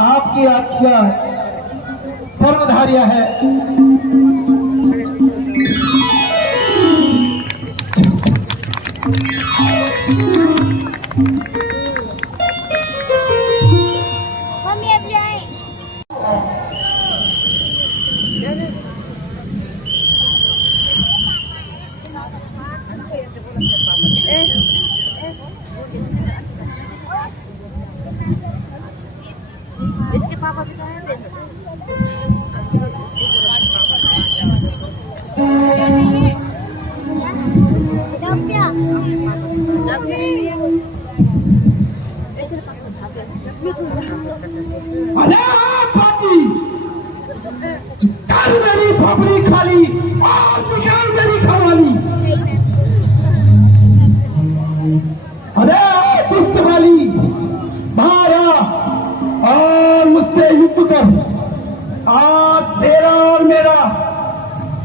आपकी आज्ञा सर्वधार्य है। मम्मी अब जाए।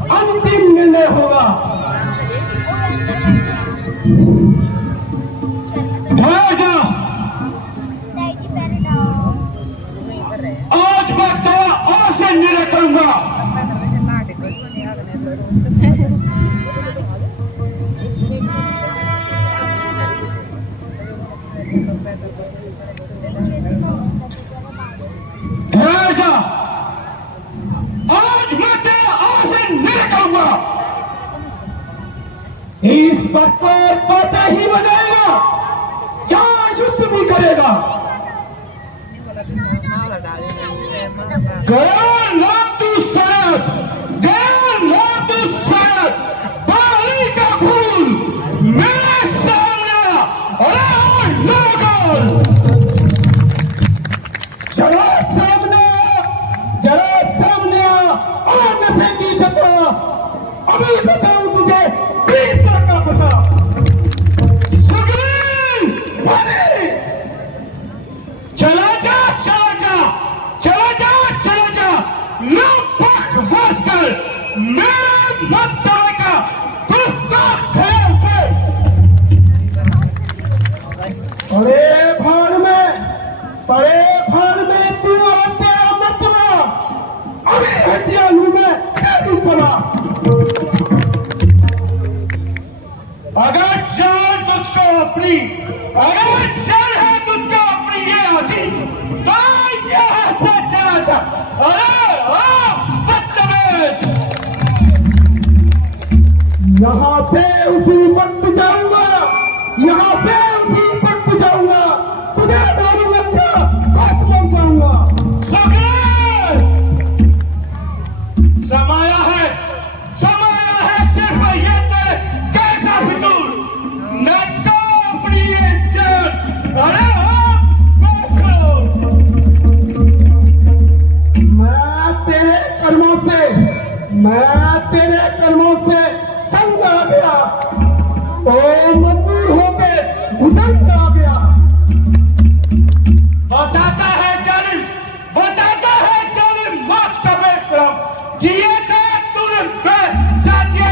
अंतिम निर्णय होगा। राजा, जी पैर हटाओ। आज मैं तेरा और से निर्णय करूंगा। राजा, आज मैं तेरा और से निर्णय करूंगा। इस पर कोई पता ही बनाएगा या युद्ध भी करेगा। गया ना तू सैयद, गया ना तू सैयद, बाली का फूल मेरे सामने अरे लोगों, जरा सामने आ, जरा सामने आ और नशे की जगह अभी बताऊं तुझे 20 तरह का पता। सुग्रीव, अरे चला जा, चला जा, चला जा, चला जा, लो बकवास कर, मेरे मतबे का गुस्ताख ख्याल कर। बड़े भार में तू और तेरा मतला अभी हटिया लू में कैसे चला। अगर जान तुझको अपनी, अगर जान है तुझको अपनी ये आती, तो यहाँ से चला जा। अरे बदतमीज, यहाँ से उसी वक्त जाऊंगा, यहाँ से उसी वक्त जाऊंगा, तुझे मालूम क्या बच बन जाऊंगा। सुग्रीव, समाया है सिर्फ ये ते कैसा फितूर, न तो अपनी इज्जत, अरे मैं तेरे कर्मों से तंग आ गया और मजबूर होकर भुजंग आ गया। बताता है जालिम मौत का बेशरम, किए थे तूने बेजातिया।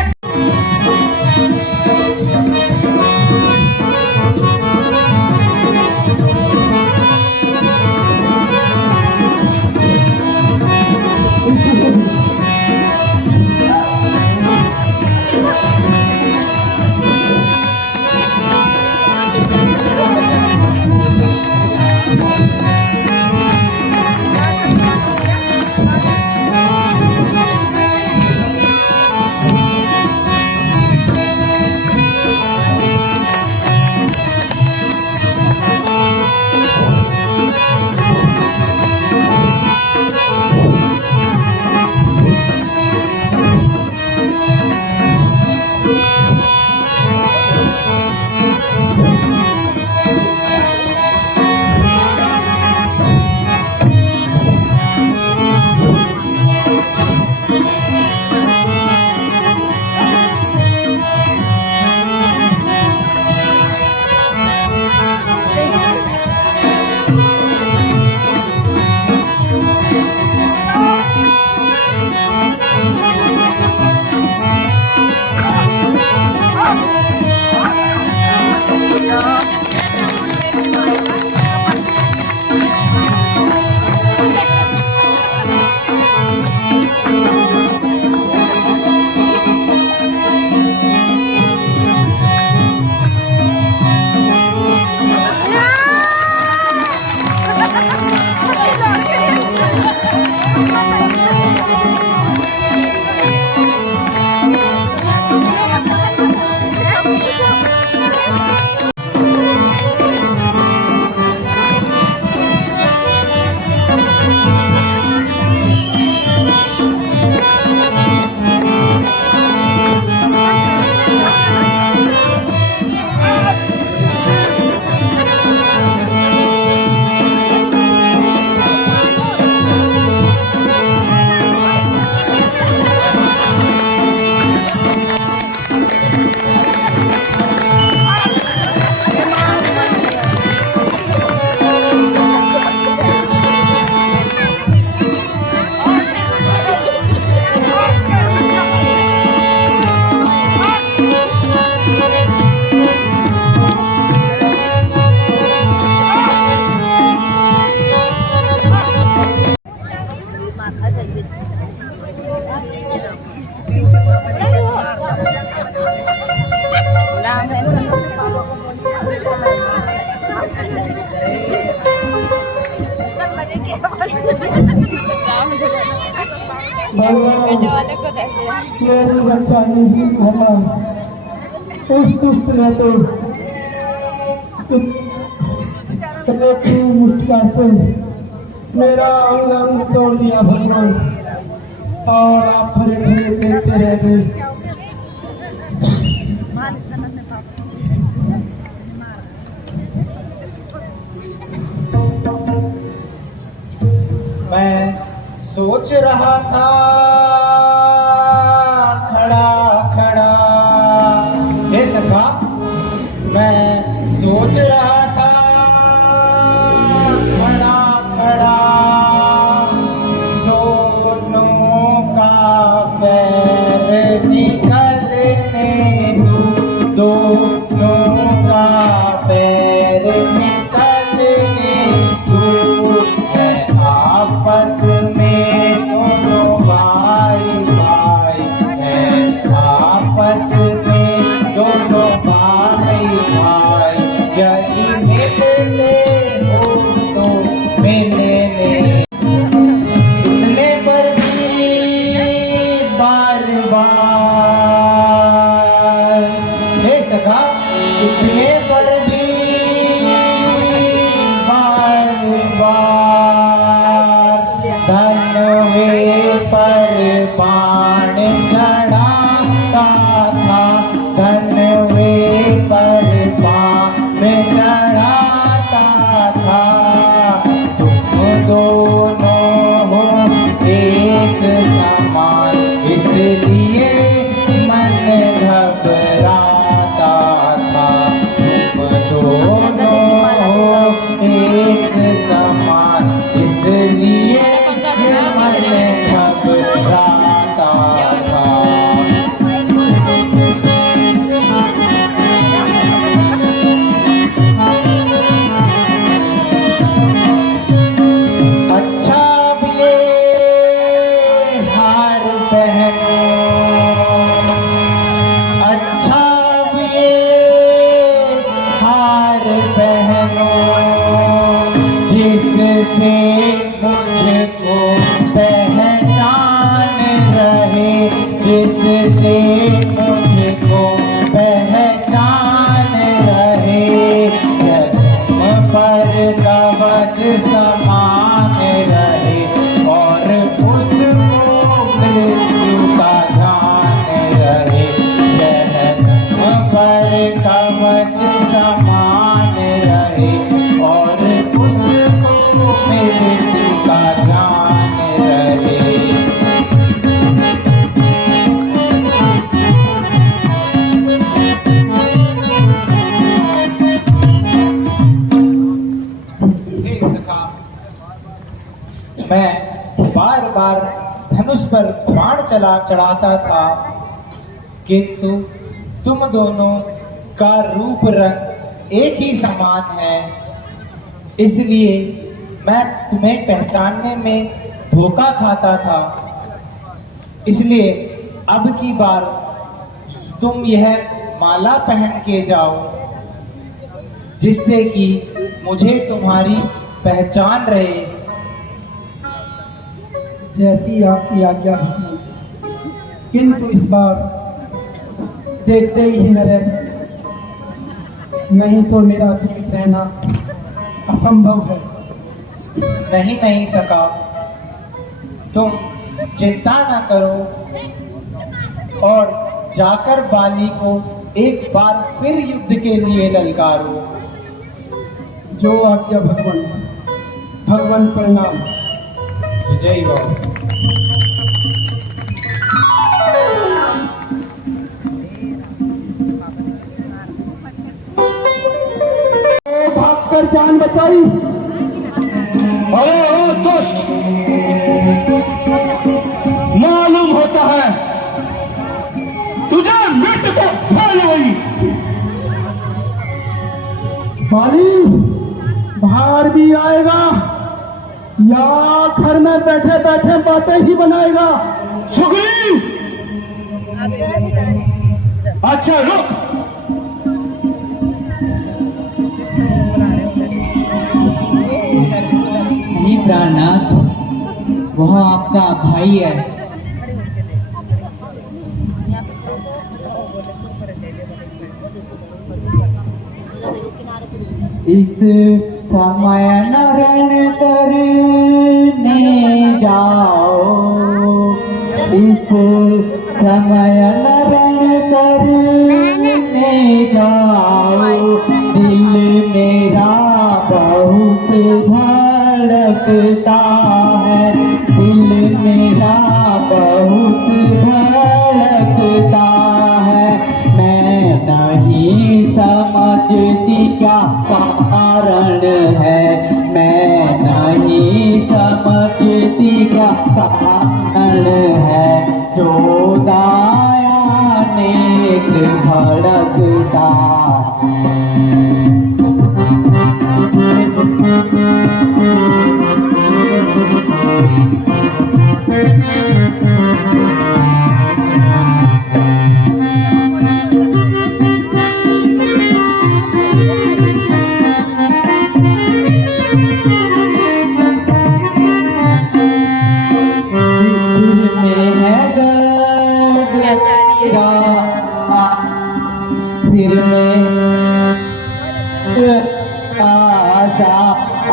नाम है पापा को मेरी बच्चा नहीं भला उस दुष्ट ने तो इतने मुश्किल से मेरा अंग अंग तोड़ दिया भगवान, और आप खड़े खड़े देखते रह गए। मैं सोच रहा था खड़ा खड़ा, हे सखा मैं सोच रहा था खड़ा खड़ा, दोनों का पैर निकलने दो, दोनों का पैर निकलने दो, है आपस में दोनों भाई भाई, है आपस में दोनों भाई भाई, यदि मिलने हो तो मिलने, इतने पर भी बार बार, हे सखा इतने पर भी बार बार, धन वे पर बाण चढ़ाता था, धन वे पर बाण चढ़ाता था, तुम दोनों हो एक समान, इसलिए मन घबराता था, तुम दोनों हो एक समान, इसलिए मन घबराता था। अच्छा अब ये हार पहनो, अच्छा अब ये हार पहनो, जिससे मुझको पहचान रहे, जिससे मुझको पहचान रहे, तुम पर कवच समान रहे, और उसको मृत्यु का ध्यान रहे, तुम पर कवच समान रहे, और उसको मृत्यु का ध्यान रहे। हे सखा मैं बार बार धनुष पर बाण चढ़ाता था, किंतु तुम दोनों का रूप रंग एक ही समान है, इसलिए मैं तुम्हें पहचानने में धोखा खाता था, इसलिए अब की बार तुम यह माला पहन के जाओ, जिससे कि मुझे तुम्हारी पहचान रहे। जैसी आपकी आज्ञा भगवान, किंतु इस बार देखते ही न रह जाना, नहीं तो मेरा जीवित रहना असंभव है। नहीं नहीं सका, तुम चिंता न करो, और जाकर बाली को एक बार फिर युद्ध के लिए ललकारो। जो आज्ञा भगवान, भगवान प्रणाम। विजयी हो। भागकर जान बचाई। अरे ओ दुष्ट, मालूम होता है तुझे मृत्यु को भय हुई। बाली बाहर भी आएगा या घर में बैठे बैठे बातें ही बनाएगा। सुग्रीव, अच्छा रुक। नहीं प्राणनाथ, वह आपका भाई है। इस समय नरण करने जाओ, इस समय नरण करने जाओ, दिल मेरा बहुत धड़कता है, दिल मेरा बहुत धड़कता है। मैं नहीं समझती क्या कारण है, मैं नहीं समझती क्या कारण है, जो दाया नेक भड़कता सिर में आशा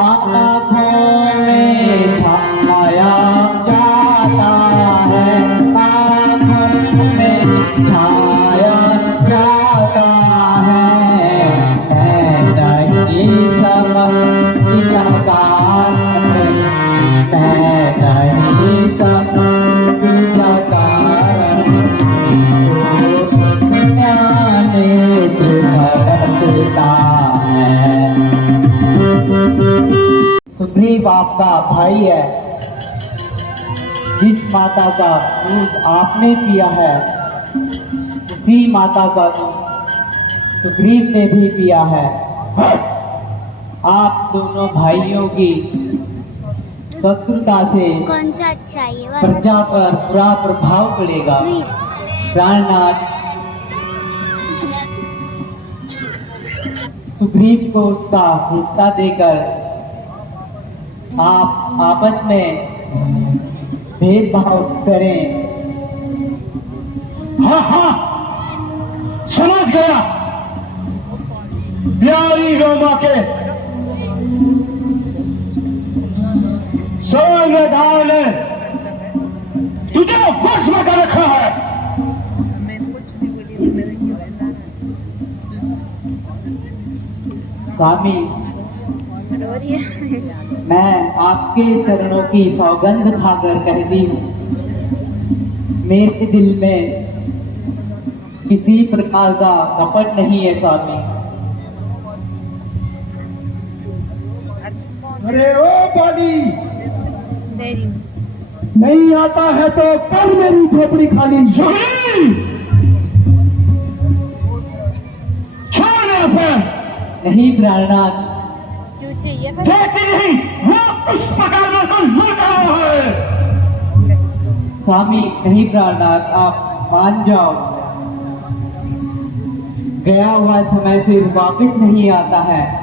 आँखों में छाया जाता है, आँखों में छाया जाता है। मैं नहीं समझती क्या कारण, मैं नहीं समझती क्या कारण, सुग्रीव आपका भाई है। जिस माता का दूध आपने पिया है, उसी माता का दूध सुग्रीव ने भी पिया है। आप दोनों भाइयों की शत्रुता से कौन सा अच्छा है ये वाला? प्रजा पर बुरा प्रभाव पड़ेगा। प्राणनाथ, सुग्रीव को उसका हिस्सा देकर आप आपस में भेदभाव करें। हाँ हाँ समझ गया। प्यारी रोमा के संविधान ने तुझे वश में कर रखा है। स्वामी, मैं आपके चरणों की सौगंध खाकर कहती हूँ, मेरे दिल में किसी प्रकार का कपट नहीं है स्वामी। अरे ओ बाली, नहीं आता है तो कर मेरी झोपड़ी खाली। छोड़ने पर नहीं प्राणनाथ, क्यों चाहिए? देखती नहीं वो उस प्रकार में तो लूट रहा है। स्वामी नहीं प्राणनाथ, आप मान जाओ। गया हुआ समय फिर वापस नहीं आता है।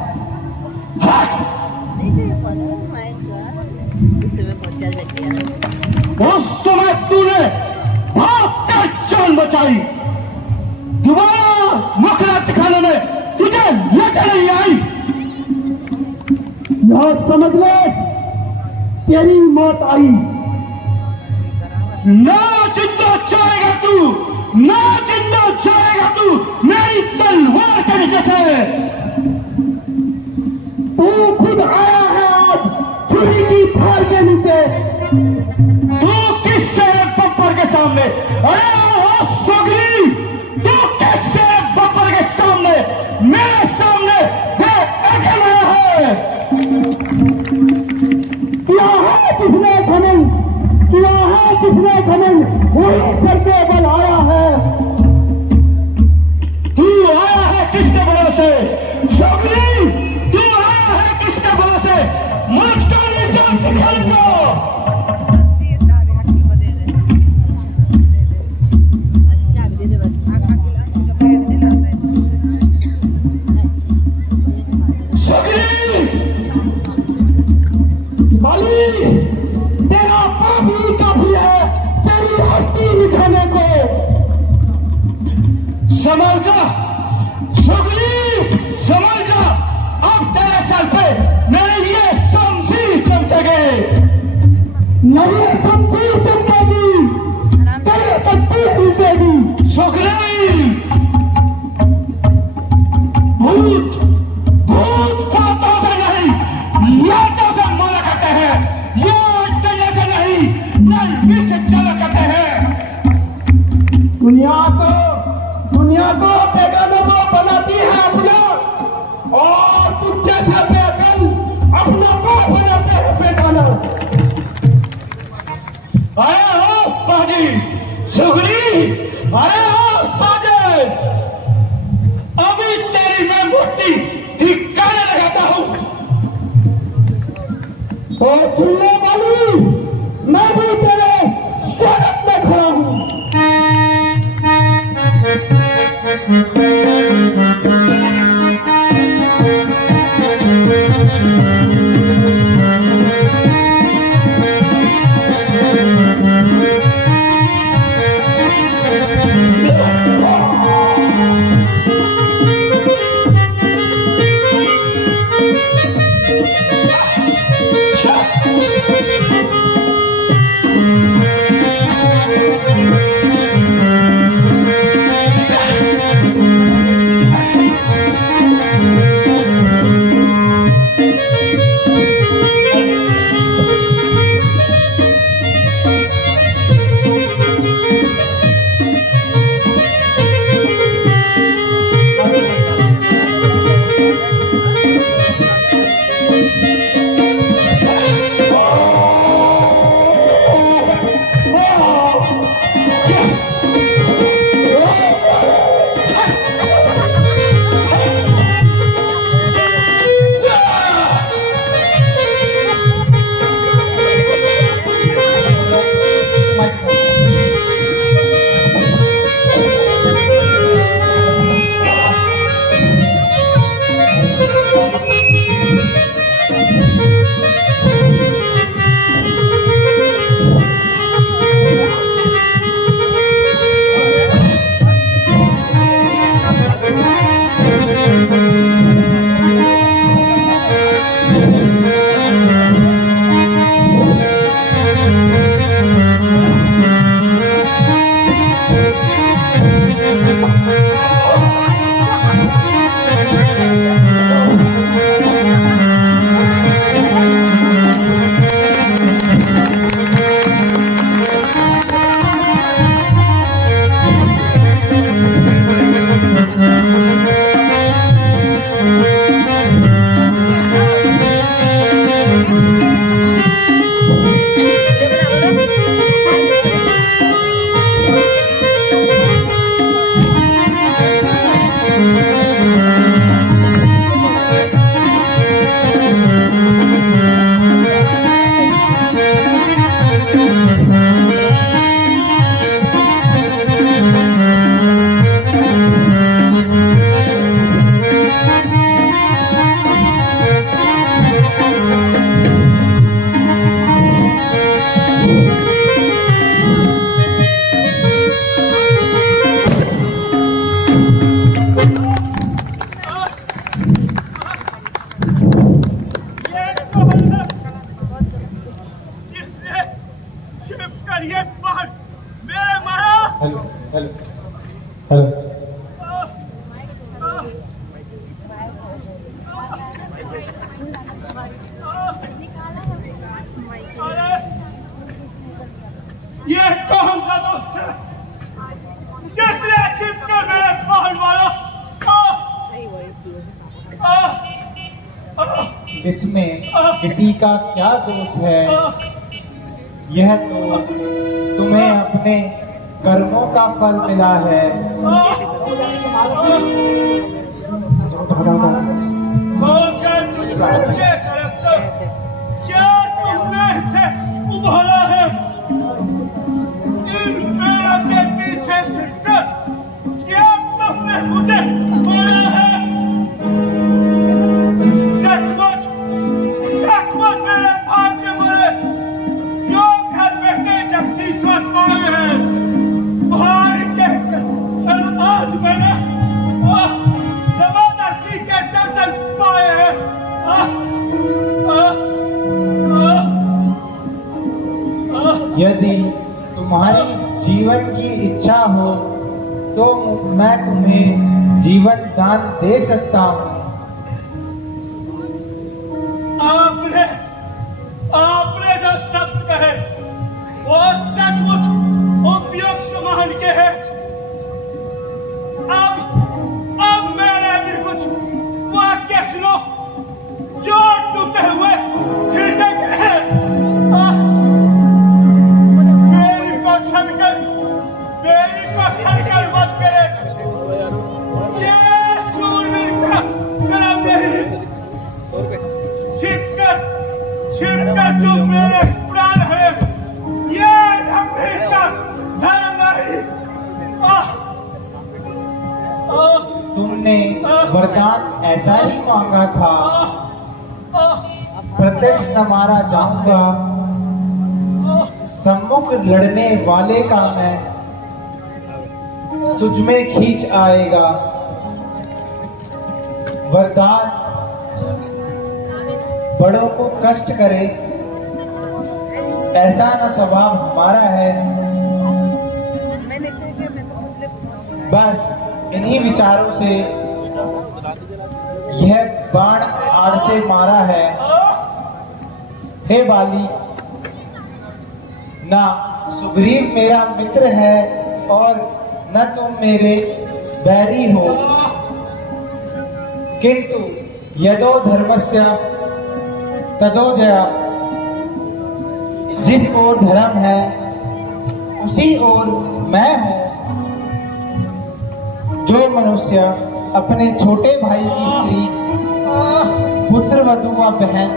उस समय तूने भाग कर जान बचाई, दोबारा मुखरा दिखाने में तुझे लेकर नहीं आई। यह समझ ले, तेरी मौत आई। ना जिंदा जाएगा तू, ना जिंदा जाएगा तू मेरी तलवार के नीचे से। तू खुद आया है आज छुरी की धार के नीचे। तू किससे बब्बर के सामने? अरे ओ सुग्रीव, तू किससे बब्बर के सामने, मेरे सामने अकेला है? किया है किसने घमंड, किया है किसने घमंड, वही सर पे बल आया है। तू आया है किसके भरोसे? सुग्रीव, तू आया है किसके भरोसे? मुझको नहीं जानती। समझ जा सुगली, समझ जा, अब तेरे सर पे मेरे ये शमशीर चमकेंगे। नहीं शमशीर चमकेगी, तेरे तकदीर टूटेगी। सुगली, भूत भूत बातों से नहीं यादों से मारा करते हैं, याद करने से नहीं नरमी से चला करते हैं। दुनिया को बेगानों को बनाती है अपना, और तुम जैसे बेअकल अपनों को बनाते हैं बेगाना। आया हो पाजी, सुगली आया हो पाजी, अभी तेरी मैं मुट्ठी ठिकाने लगाता हूं। तो सुन लो बालू, मैं भी तेरे स्वागत में खड़ा हूं। ये कौन सा दोस्त है जिसने छिपकर मेरे बहन वाला इसमें किसी का क्या दोष है? यह तो तुम्हें अपने कर्मों का फल मिला है। क्या तुमने इसे उभारा है? इन पेड़ों के पीछे छिपकर क्या तुमने मुझे मारा है? सचमुच मेरे भाग्य मरे जो घर बैठे जगदीश्वर पाए हैं भाई कहकर आज मैंने इच्छा हो तो मैं तुम्हें जीवन दान दे सकता हूँ। आपने आपने जो शब्द कहे वो सचमुच उपयोग समान के हैं। अब मेरे भी कुछ वाक्य सुनो जो टूटे हुए हृदय के हैं। मेरी को छलकर मत करे। ये सूरवीर का कर्म नहीं। छिपकर जो मेरे प्राण है ये रणवीर का धर्म नहीं। तुमने वरदान ऐसा ही मांगा था। प्रत्यक्ष न मारा जाऊंगा, सम्मुख लड़ने वाले का मैं तुझमें खींच आएगा। वरदान बड़ों को कष्ट करे ऐसा न स्वभाव हमारा है। बस इन्हीं विचारों से यह बाण आड़ से मारा है। हे बाली, ना सुग्रीव मेरा मित्र है और न तुम मेरे बैरी हो, किंतु यदो धर्मस्य तदो जया। जिस ओर धर्म है उसी ओर मैं हूं। जो मनुष्य अपने छोटे भाई की स्त्री, पुत्र वधू व बहन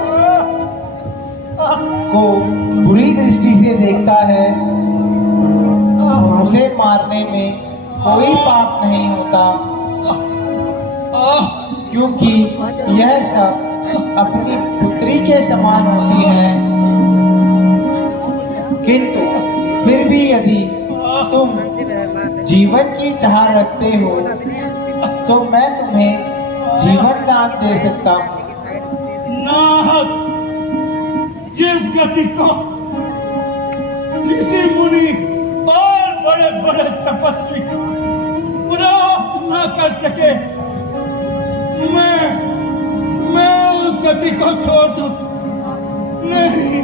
को बुरी दृष्टि से देखता है उसे मारने में कोई पाप नहीं होता, क्योंकि यह सब अपनी पुत्री के समान होती है। किंतु फिर भी यदि तुम जीवन की चाह रखते हो तो मैं तुम्हें जीवन दान दे सकता हूँ। नाहक जिस गति को ऋषि मुनि और बड़े बड़े तपस्वी प्राप्त न कर सके, मैं उस गति को छोड़ दूं? नहीं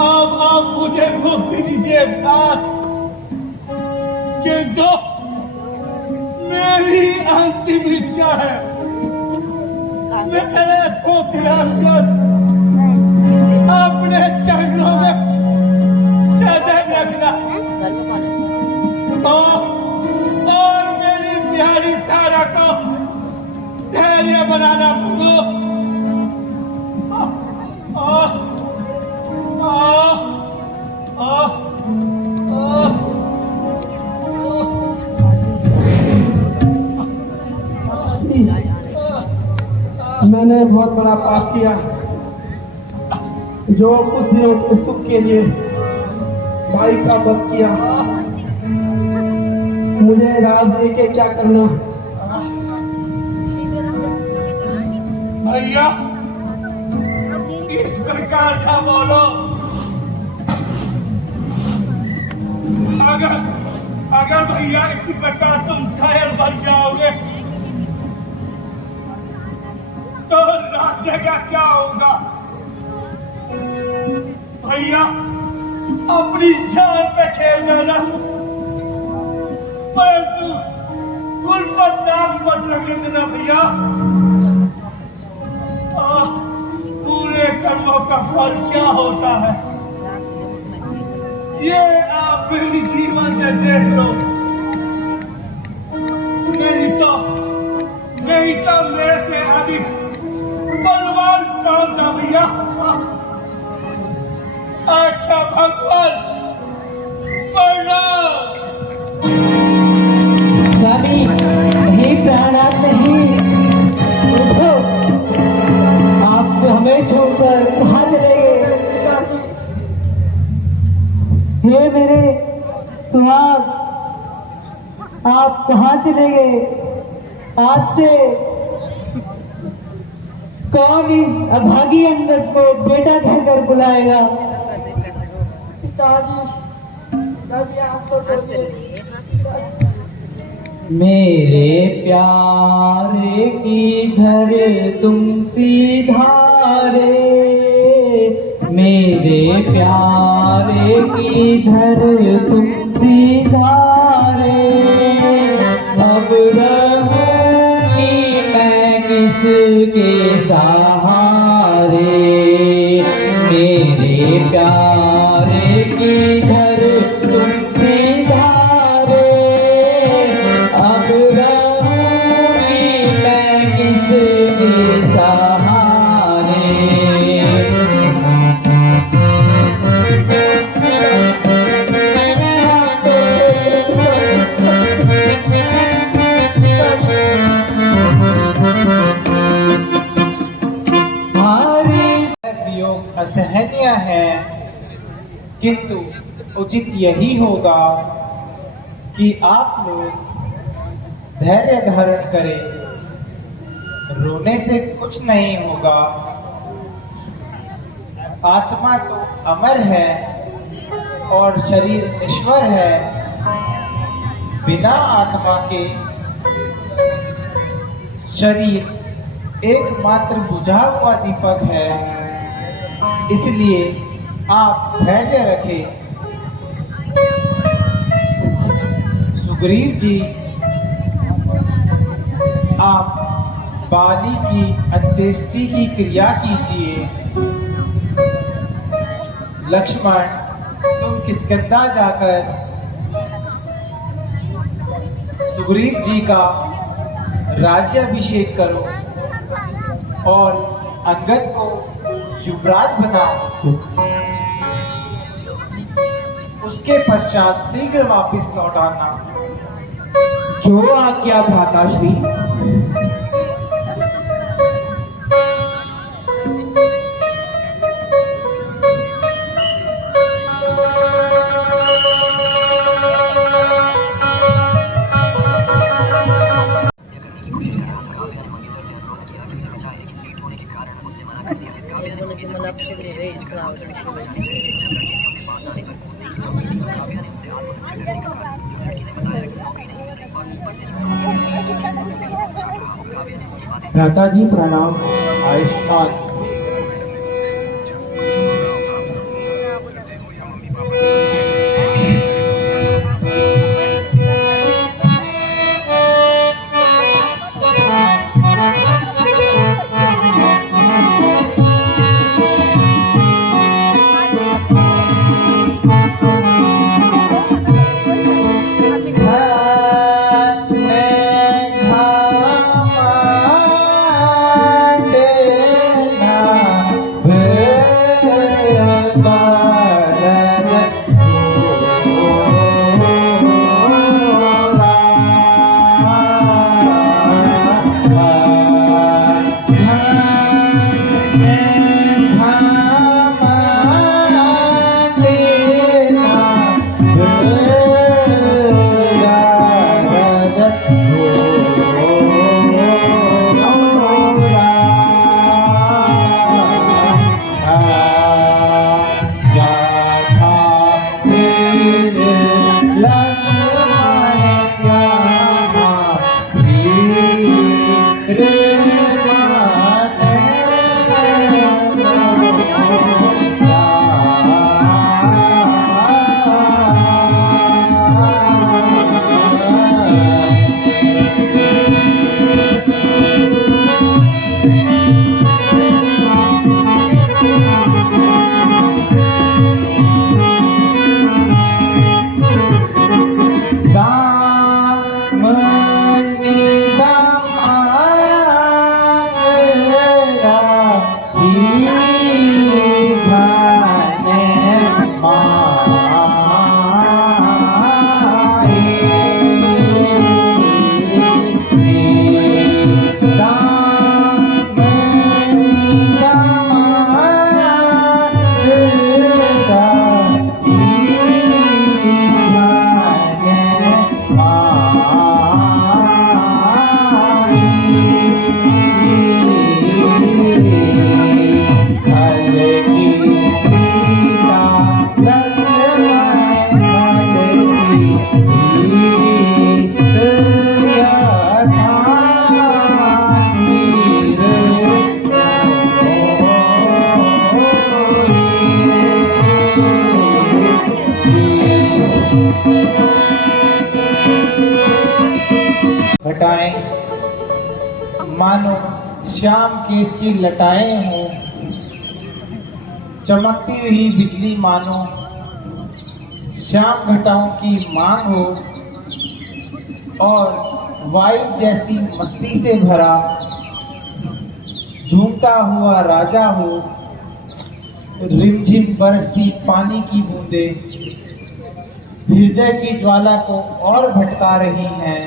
अब आप मुझे मुक्ति दीजिए। किंतु मेरी अंतिम इच्छा है मेरे को तिलक अपने चरणों में सदैव रखना और मेरी प्यारी तारा को धैर्य बनाना मुझको। मैंने बहुत बड़ा पाप किया जो कुछ दिनों के सुख के लिए भाई का वध किया। मुझे राज लेके क्या करना? भैया इस प्रकार का बोलो। अगर भैया इसी प्रकार तुम घायल बन जाओगे तो राज्य का क्या होगा? भैया अपनी जान पे खेल जाना, परंतु फुल पर दाग मत लगने देना भैया। पूरे कर्मों का फल क्या होता है ये आप मेरी जीवन में देख लो। नहीं तो मेरे से अधिक बलवान कौन था भैया? अच्छा भगवान प्रणाम। स्वामी नहीं प्राणात नहीं, उठो। आप हमें छोड़कर कहाँ चले गए? हे मेरे सुहाग, आप कहाँ चले गए? आज से कौन इस अभागी अंगद को बेटा कहकर बुलाएगा? दादी आप तो बोलिए। मेरे प्यारे किधर तुम सीधारे, मेरे प्यारे किधर तुम सीधारे, अब रहूंगी मैं किसके सहारे, मेरे प्यारे किधर तुम सीधारे, अब रहूंगी मैं किसके सहारे। वियोग असहनीय है, किंतु उचित यही होगा कि आप लोग धैर्य धारण करें। रोने से कुछ नहीं होगा। आत्मा तो अमर है और शरीर ईश्वर है। बिना आत्मा के शरीर एकमात्र बुझा हुआ दीपक है। इसलिए आप धैर्य रखें। सुग्रीव जी, आप बाली की अंत्येष्टि की क्रिया कीजिए। लक्ष्मण, तुम किष्किंधा जाकर सुग्रीव जी का राज्याभिषेक करो और अंगद को युवराज बनाओ। उसके पश्चात शीघ्र वापस लौट आना। जो आज्ञा भ्राताश्री। भ्राता जी प्रणाम। आयुष्मान। घटाएं मानो श्याम केस की लटाएं हों, चमकती हुई बिजली मानो श्याम घटाओं की मांग हो, और वायु जैसी मस्ती से भरा झूमता हुआ राजा हो। रिमझिम बरसती पानी की बूंदें हृदय की ज्वाला को और भटका रही हैं।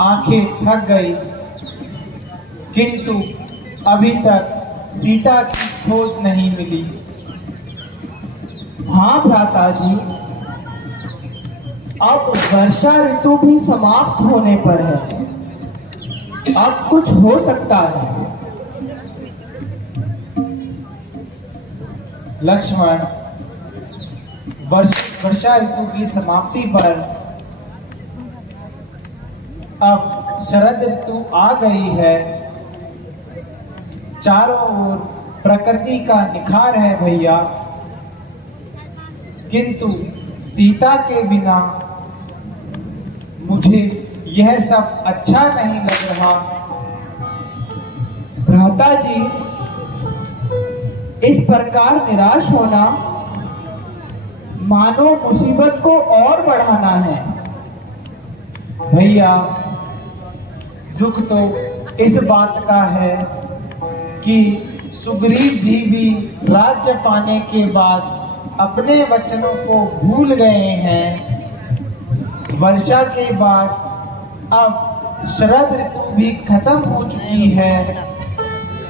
आंखें थक गई, किंतु अभी तक सीता की खोज नहीं मिली। हाँ भ्राता जी, अब वर्षा ऋतु भी समाप्त होने पर है। अब कुछ हो सकता है। लक्ष्मण, वर्षा ऋतु की समाप्ति पर अब शरद ऋतु आ गई है। चारों ओर प्रकृति का निखार है भैया, किंतु सीता के बिना मुझे यह सब अच्छा नहीं लग रहा। भ्राता जी, इस प्रकार निराश होना मानो मुसीबत को और बढ़ाना है। भैया, दुख तो इस बात का है कि सुग्रीव जी भी राज्य पाने के बाद अपने वचनों को भूल गए हैं। वर्षा के बाद अब शरद ऋतु भी खत्म हो चुकी है,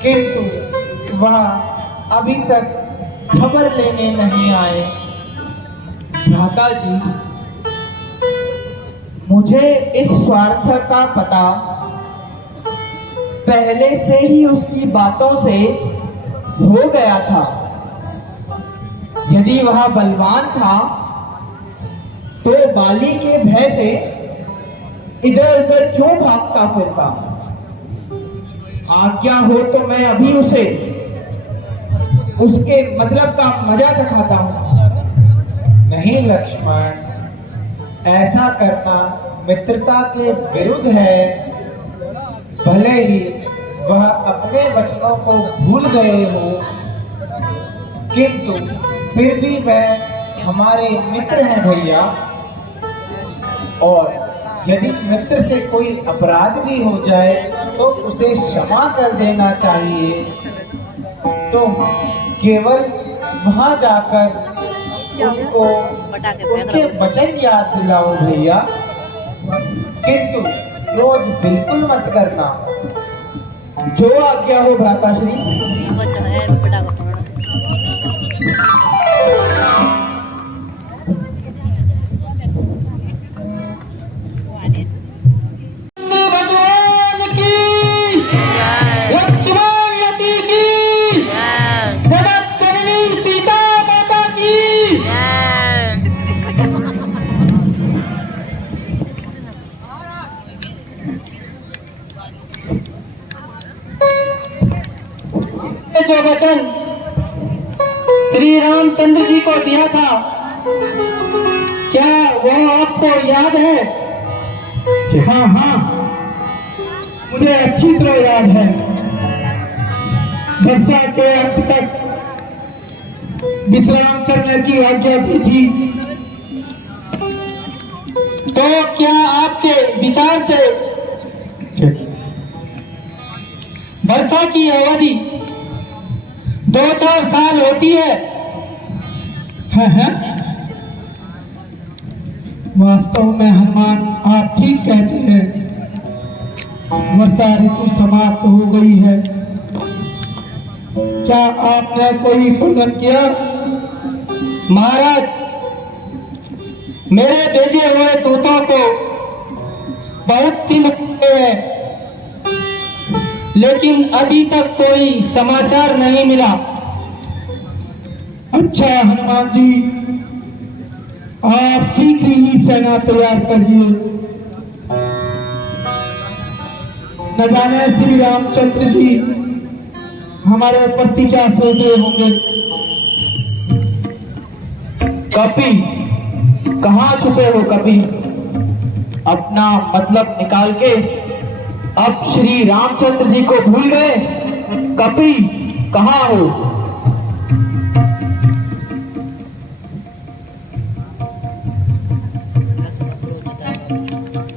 किंतु वह अभी तक खबर लेने नहीं आए। भ्राता जी, मुझे इस स्वार्थ का पता पहले से ही उसकी बातों से हो गया था। यदि वह बलवान था तो बाली के भय से इधर उधर क्यों भागता फिरता। आज्ञा हो तो मैं अभी उसे उसके मतलब का मजा चखाता हूं। नहीं लक्ष्मण, ऐसा करना मित्रता के विरुद्ध है। भले ही वह अपने वचनों को भूल गए हो, किंतु फिर भी वह हमारे मित्र हैं भैया। और यदि मित्र से कोई अपराध भी हो जाए तो उसे क्षमा कर देना चाहिए। तुम केवल वहां जाकर उनको उनके वचन याद दिलाओ भैया, किंतु क्रोध बिल्कुल मत करना। जो आज्ञा हो भ्राताश्री। भगवान की, लक्ष्मण यति की, जगत जननी सीता माता की। जो वचन श्री रामचंद्र जी को दिया था, क्या वो आपको याद है? हाँ हाँ, मुझे अच्छी तरह याद है। वर्षा के अंत तक विश्राम करने की आज्ञा दी थी। तो क्या आपके विचार से वर्षा की अवधि 2-4 साल होती है? हाँ, वास्तव में हनुमान आप ठीक कहते हैं। वर्षा ऋतु समाप्त हो गई है। क्या आपने कोई प्रबंध किया? महाराज, मेरे भेजे हुए दूतों को बहुत दिन हो गए हैं, लेकिन अभी तक कोई समाचार नहीं मिला। अच्छा हनुमान जी, आप शीघ्र ही सेना तैयार करिए। न जाने श्री रामचंद्र जी हमारे प्रति क्या सोच रहे होंगे। कपि, कहाँ छुपे हो कपि? अपना मतलब निकाल के अब श्री रामचंद्र जी को भूल गए। कपी कहाँ हो?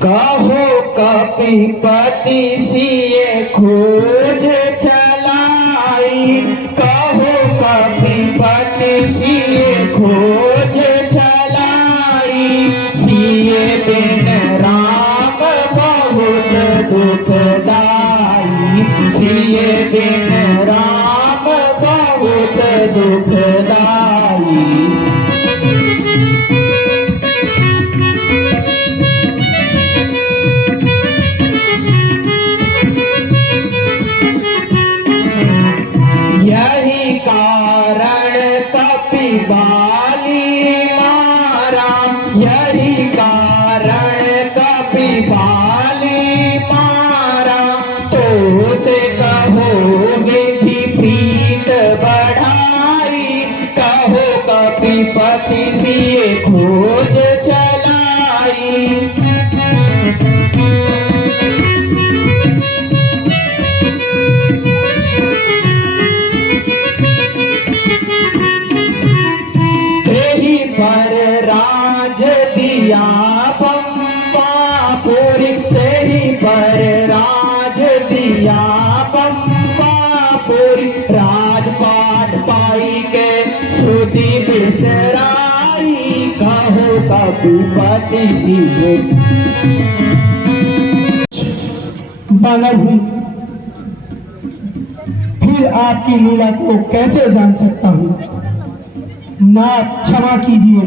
कहो कपीपति सिए खोज चलाई, कहो कपीपति सिए खोज चलाई, सिए बिन राम बहुत दुखदाई, सिए बिन राम बहुत दुखदाई। यही कारण कपिबाली मारा, यही कारण कपिबाली मारा, तो से कहो विधि प्रीत बढ़ाई, कहो कपिपति सिए खोज चलाई। पर राज दिया पंपापुरी, तेरी पर राज दिया पंपापुरी, राजपाट पाई के श्रुति बिसराई, कहो कपिपति सिए। बानर हूँ, फिर आपकी लीला को कैसे जान सकता हूँ? नाथ क्षमा कीजिए।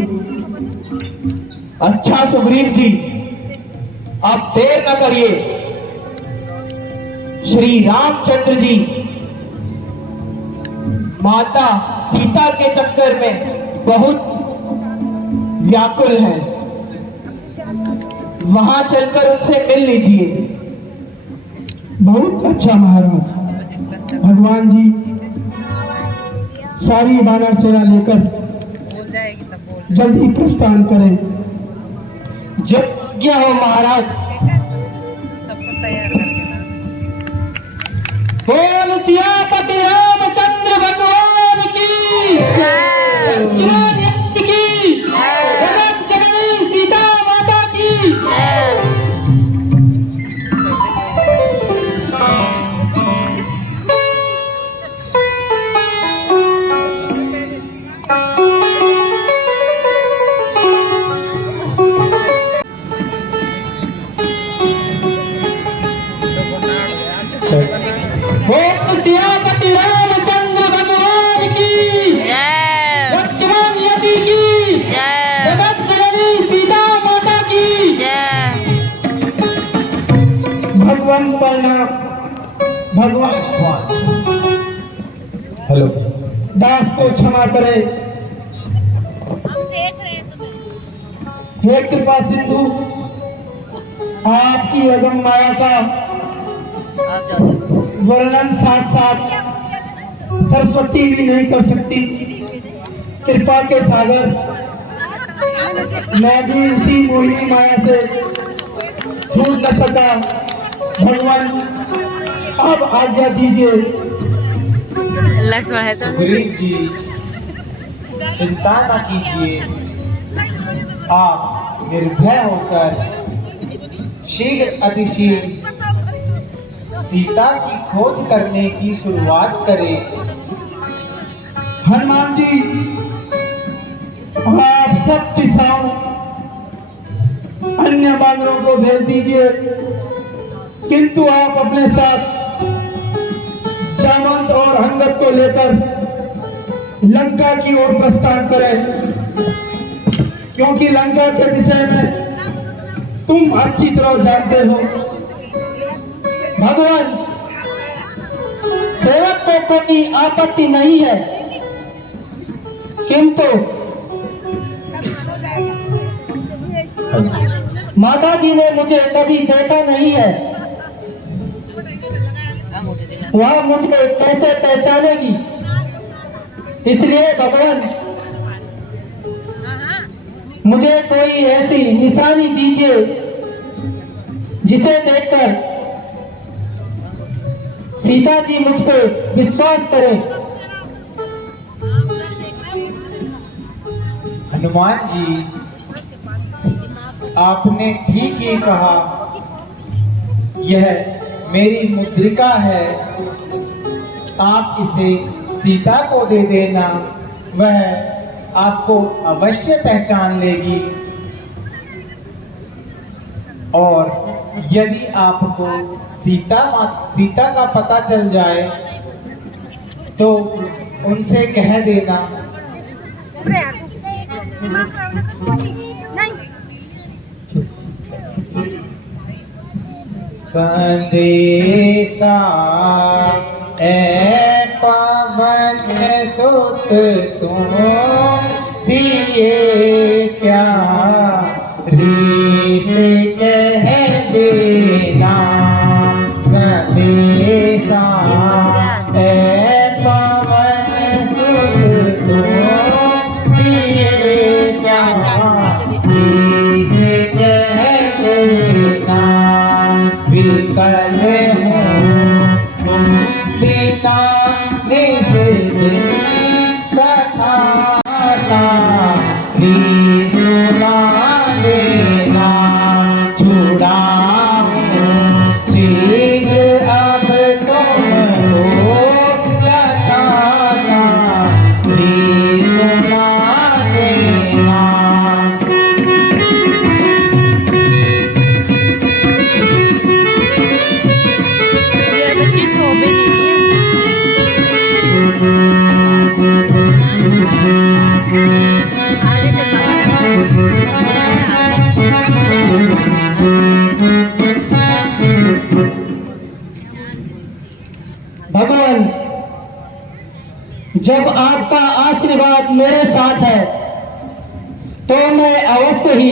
अच्छा सुग्रीव जी, आप देर न करिए। श्री रामचंद्र जी माता सीता के चक्कर में बहुत व्याकुल हैं, वहां चलकर उनसे मिल लीजिए। बहुत अच्छा महाराज। भगवान जी सारी वानर सेना लेकर जल्दी प्रस्थान करें। यज्ञ हो महाराज। बोल सियापति रामचंद्र भगवान की, लक्ष्मण की, जगत जननी सीता माता की। बोल सियापति रामचंद्र भगवान की, लक्ष्मण यति की, जगत जननी सीता माता की। भगवान प्रणाम। भगवान हेलो। दास को क्षमा करें। हे कृपा सिंधु, आपकी अगम माया का वर्णन साथ साथ सरस्वती भी नहीं कर सकती। कृपा के सागर, मैं भी उसी मोहिनी माया से छूट न सका। भगवान अब आज्ञा दीजिए। लक्ष्मण है तो सुग्रीव जी चिंता न कीजिए, आप निर्भय होकर शीघ्र अतिशीघ्र सीता की खोज करने की शुरुआत करें। हनुमान जी, आप सब दिशाओं अन्य बानरों को भेज दीजिए, किंतु आप अपने साथ जामवंत और अंगद को लेकर लंका की ओर प्रस्थान करें, क्योंकि लंका के विषय में तुम अच्छी तरह जानते हो। भगवान, सेवक को कोई आपत्ति नहीं है, किंतु माता जी ने मुझे कभी देखा नहीं है, वह मुझे कैसे पहचानेगी? इसलिए भगवान मुझे कोई ऐसी निशानी दीजिए जिसे देखकर सीता जी मुझ पे विश्वास करें। हनुमान जी, आपने ठीक ही कहा। यह मेरी मुद्रिका है, आप इसे सीता को दे देना, वह आपको अवश्य पहचान लेगी। और यदि आपको सीता का पता चल जाए तो उनसे कह देना संदेशा ए पवन सुत तुम सिए प्यारी से कह देना। संदेशा ए पवन सुत तुम सिए प्यारी से कह देना। विकल हूँ बिना निज कथा सारी सुना देना। छुड़ाऊं चीज अब तुमको कथा सारी सुना देना। ये बच्चे सो भी नहीं है। आगे भगवान, जब आपका आशीर्वाद मेरे साथ है तो मैं अवश्य ही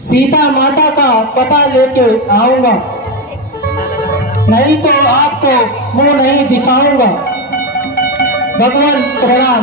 सीता माता का पता लेके आऊंगा, नहीं तो आपको मुंह नहीं दिखाऊंगा। भगवान प्रणाम।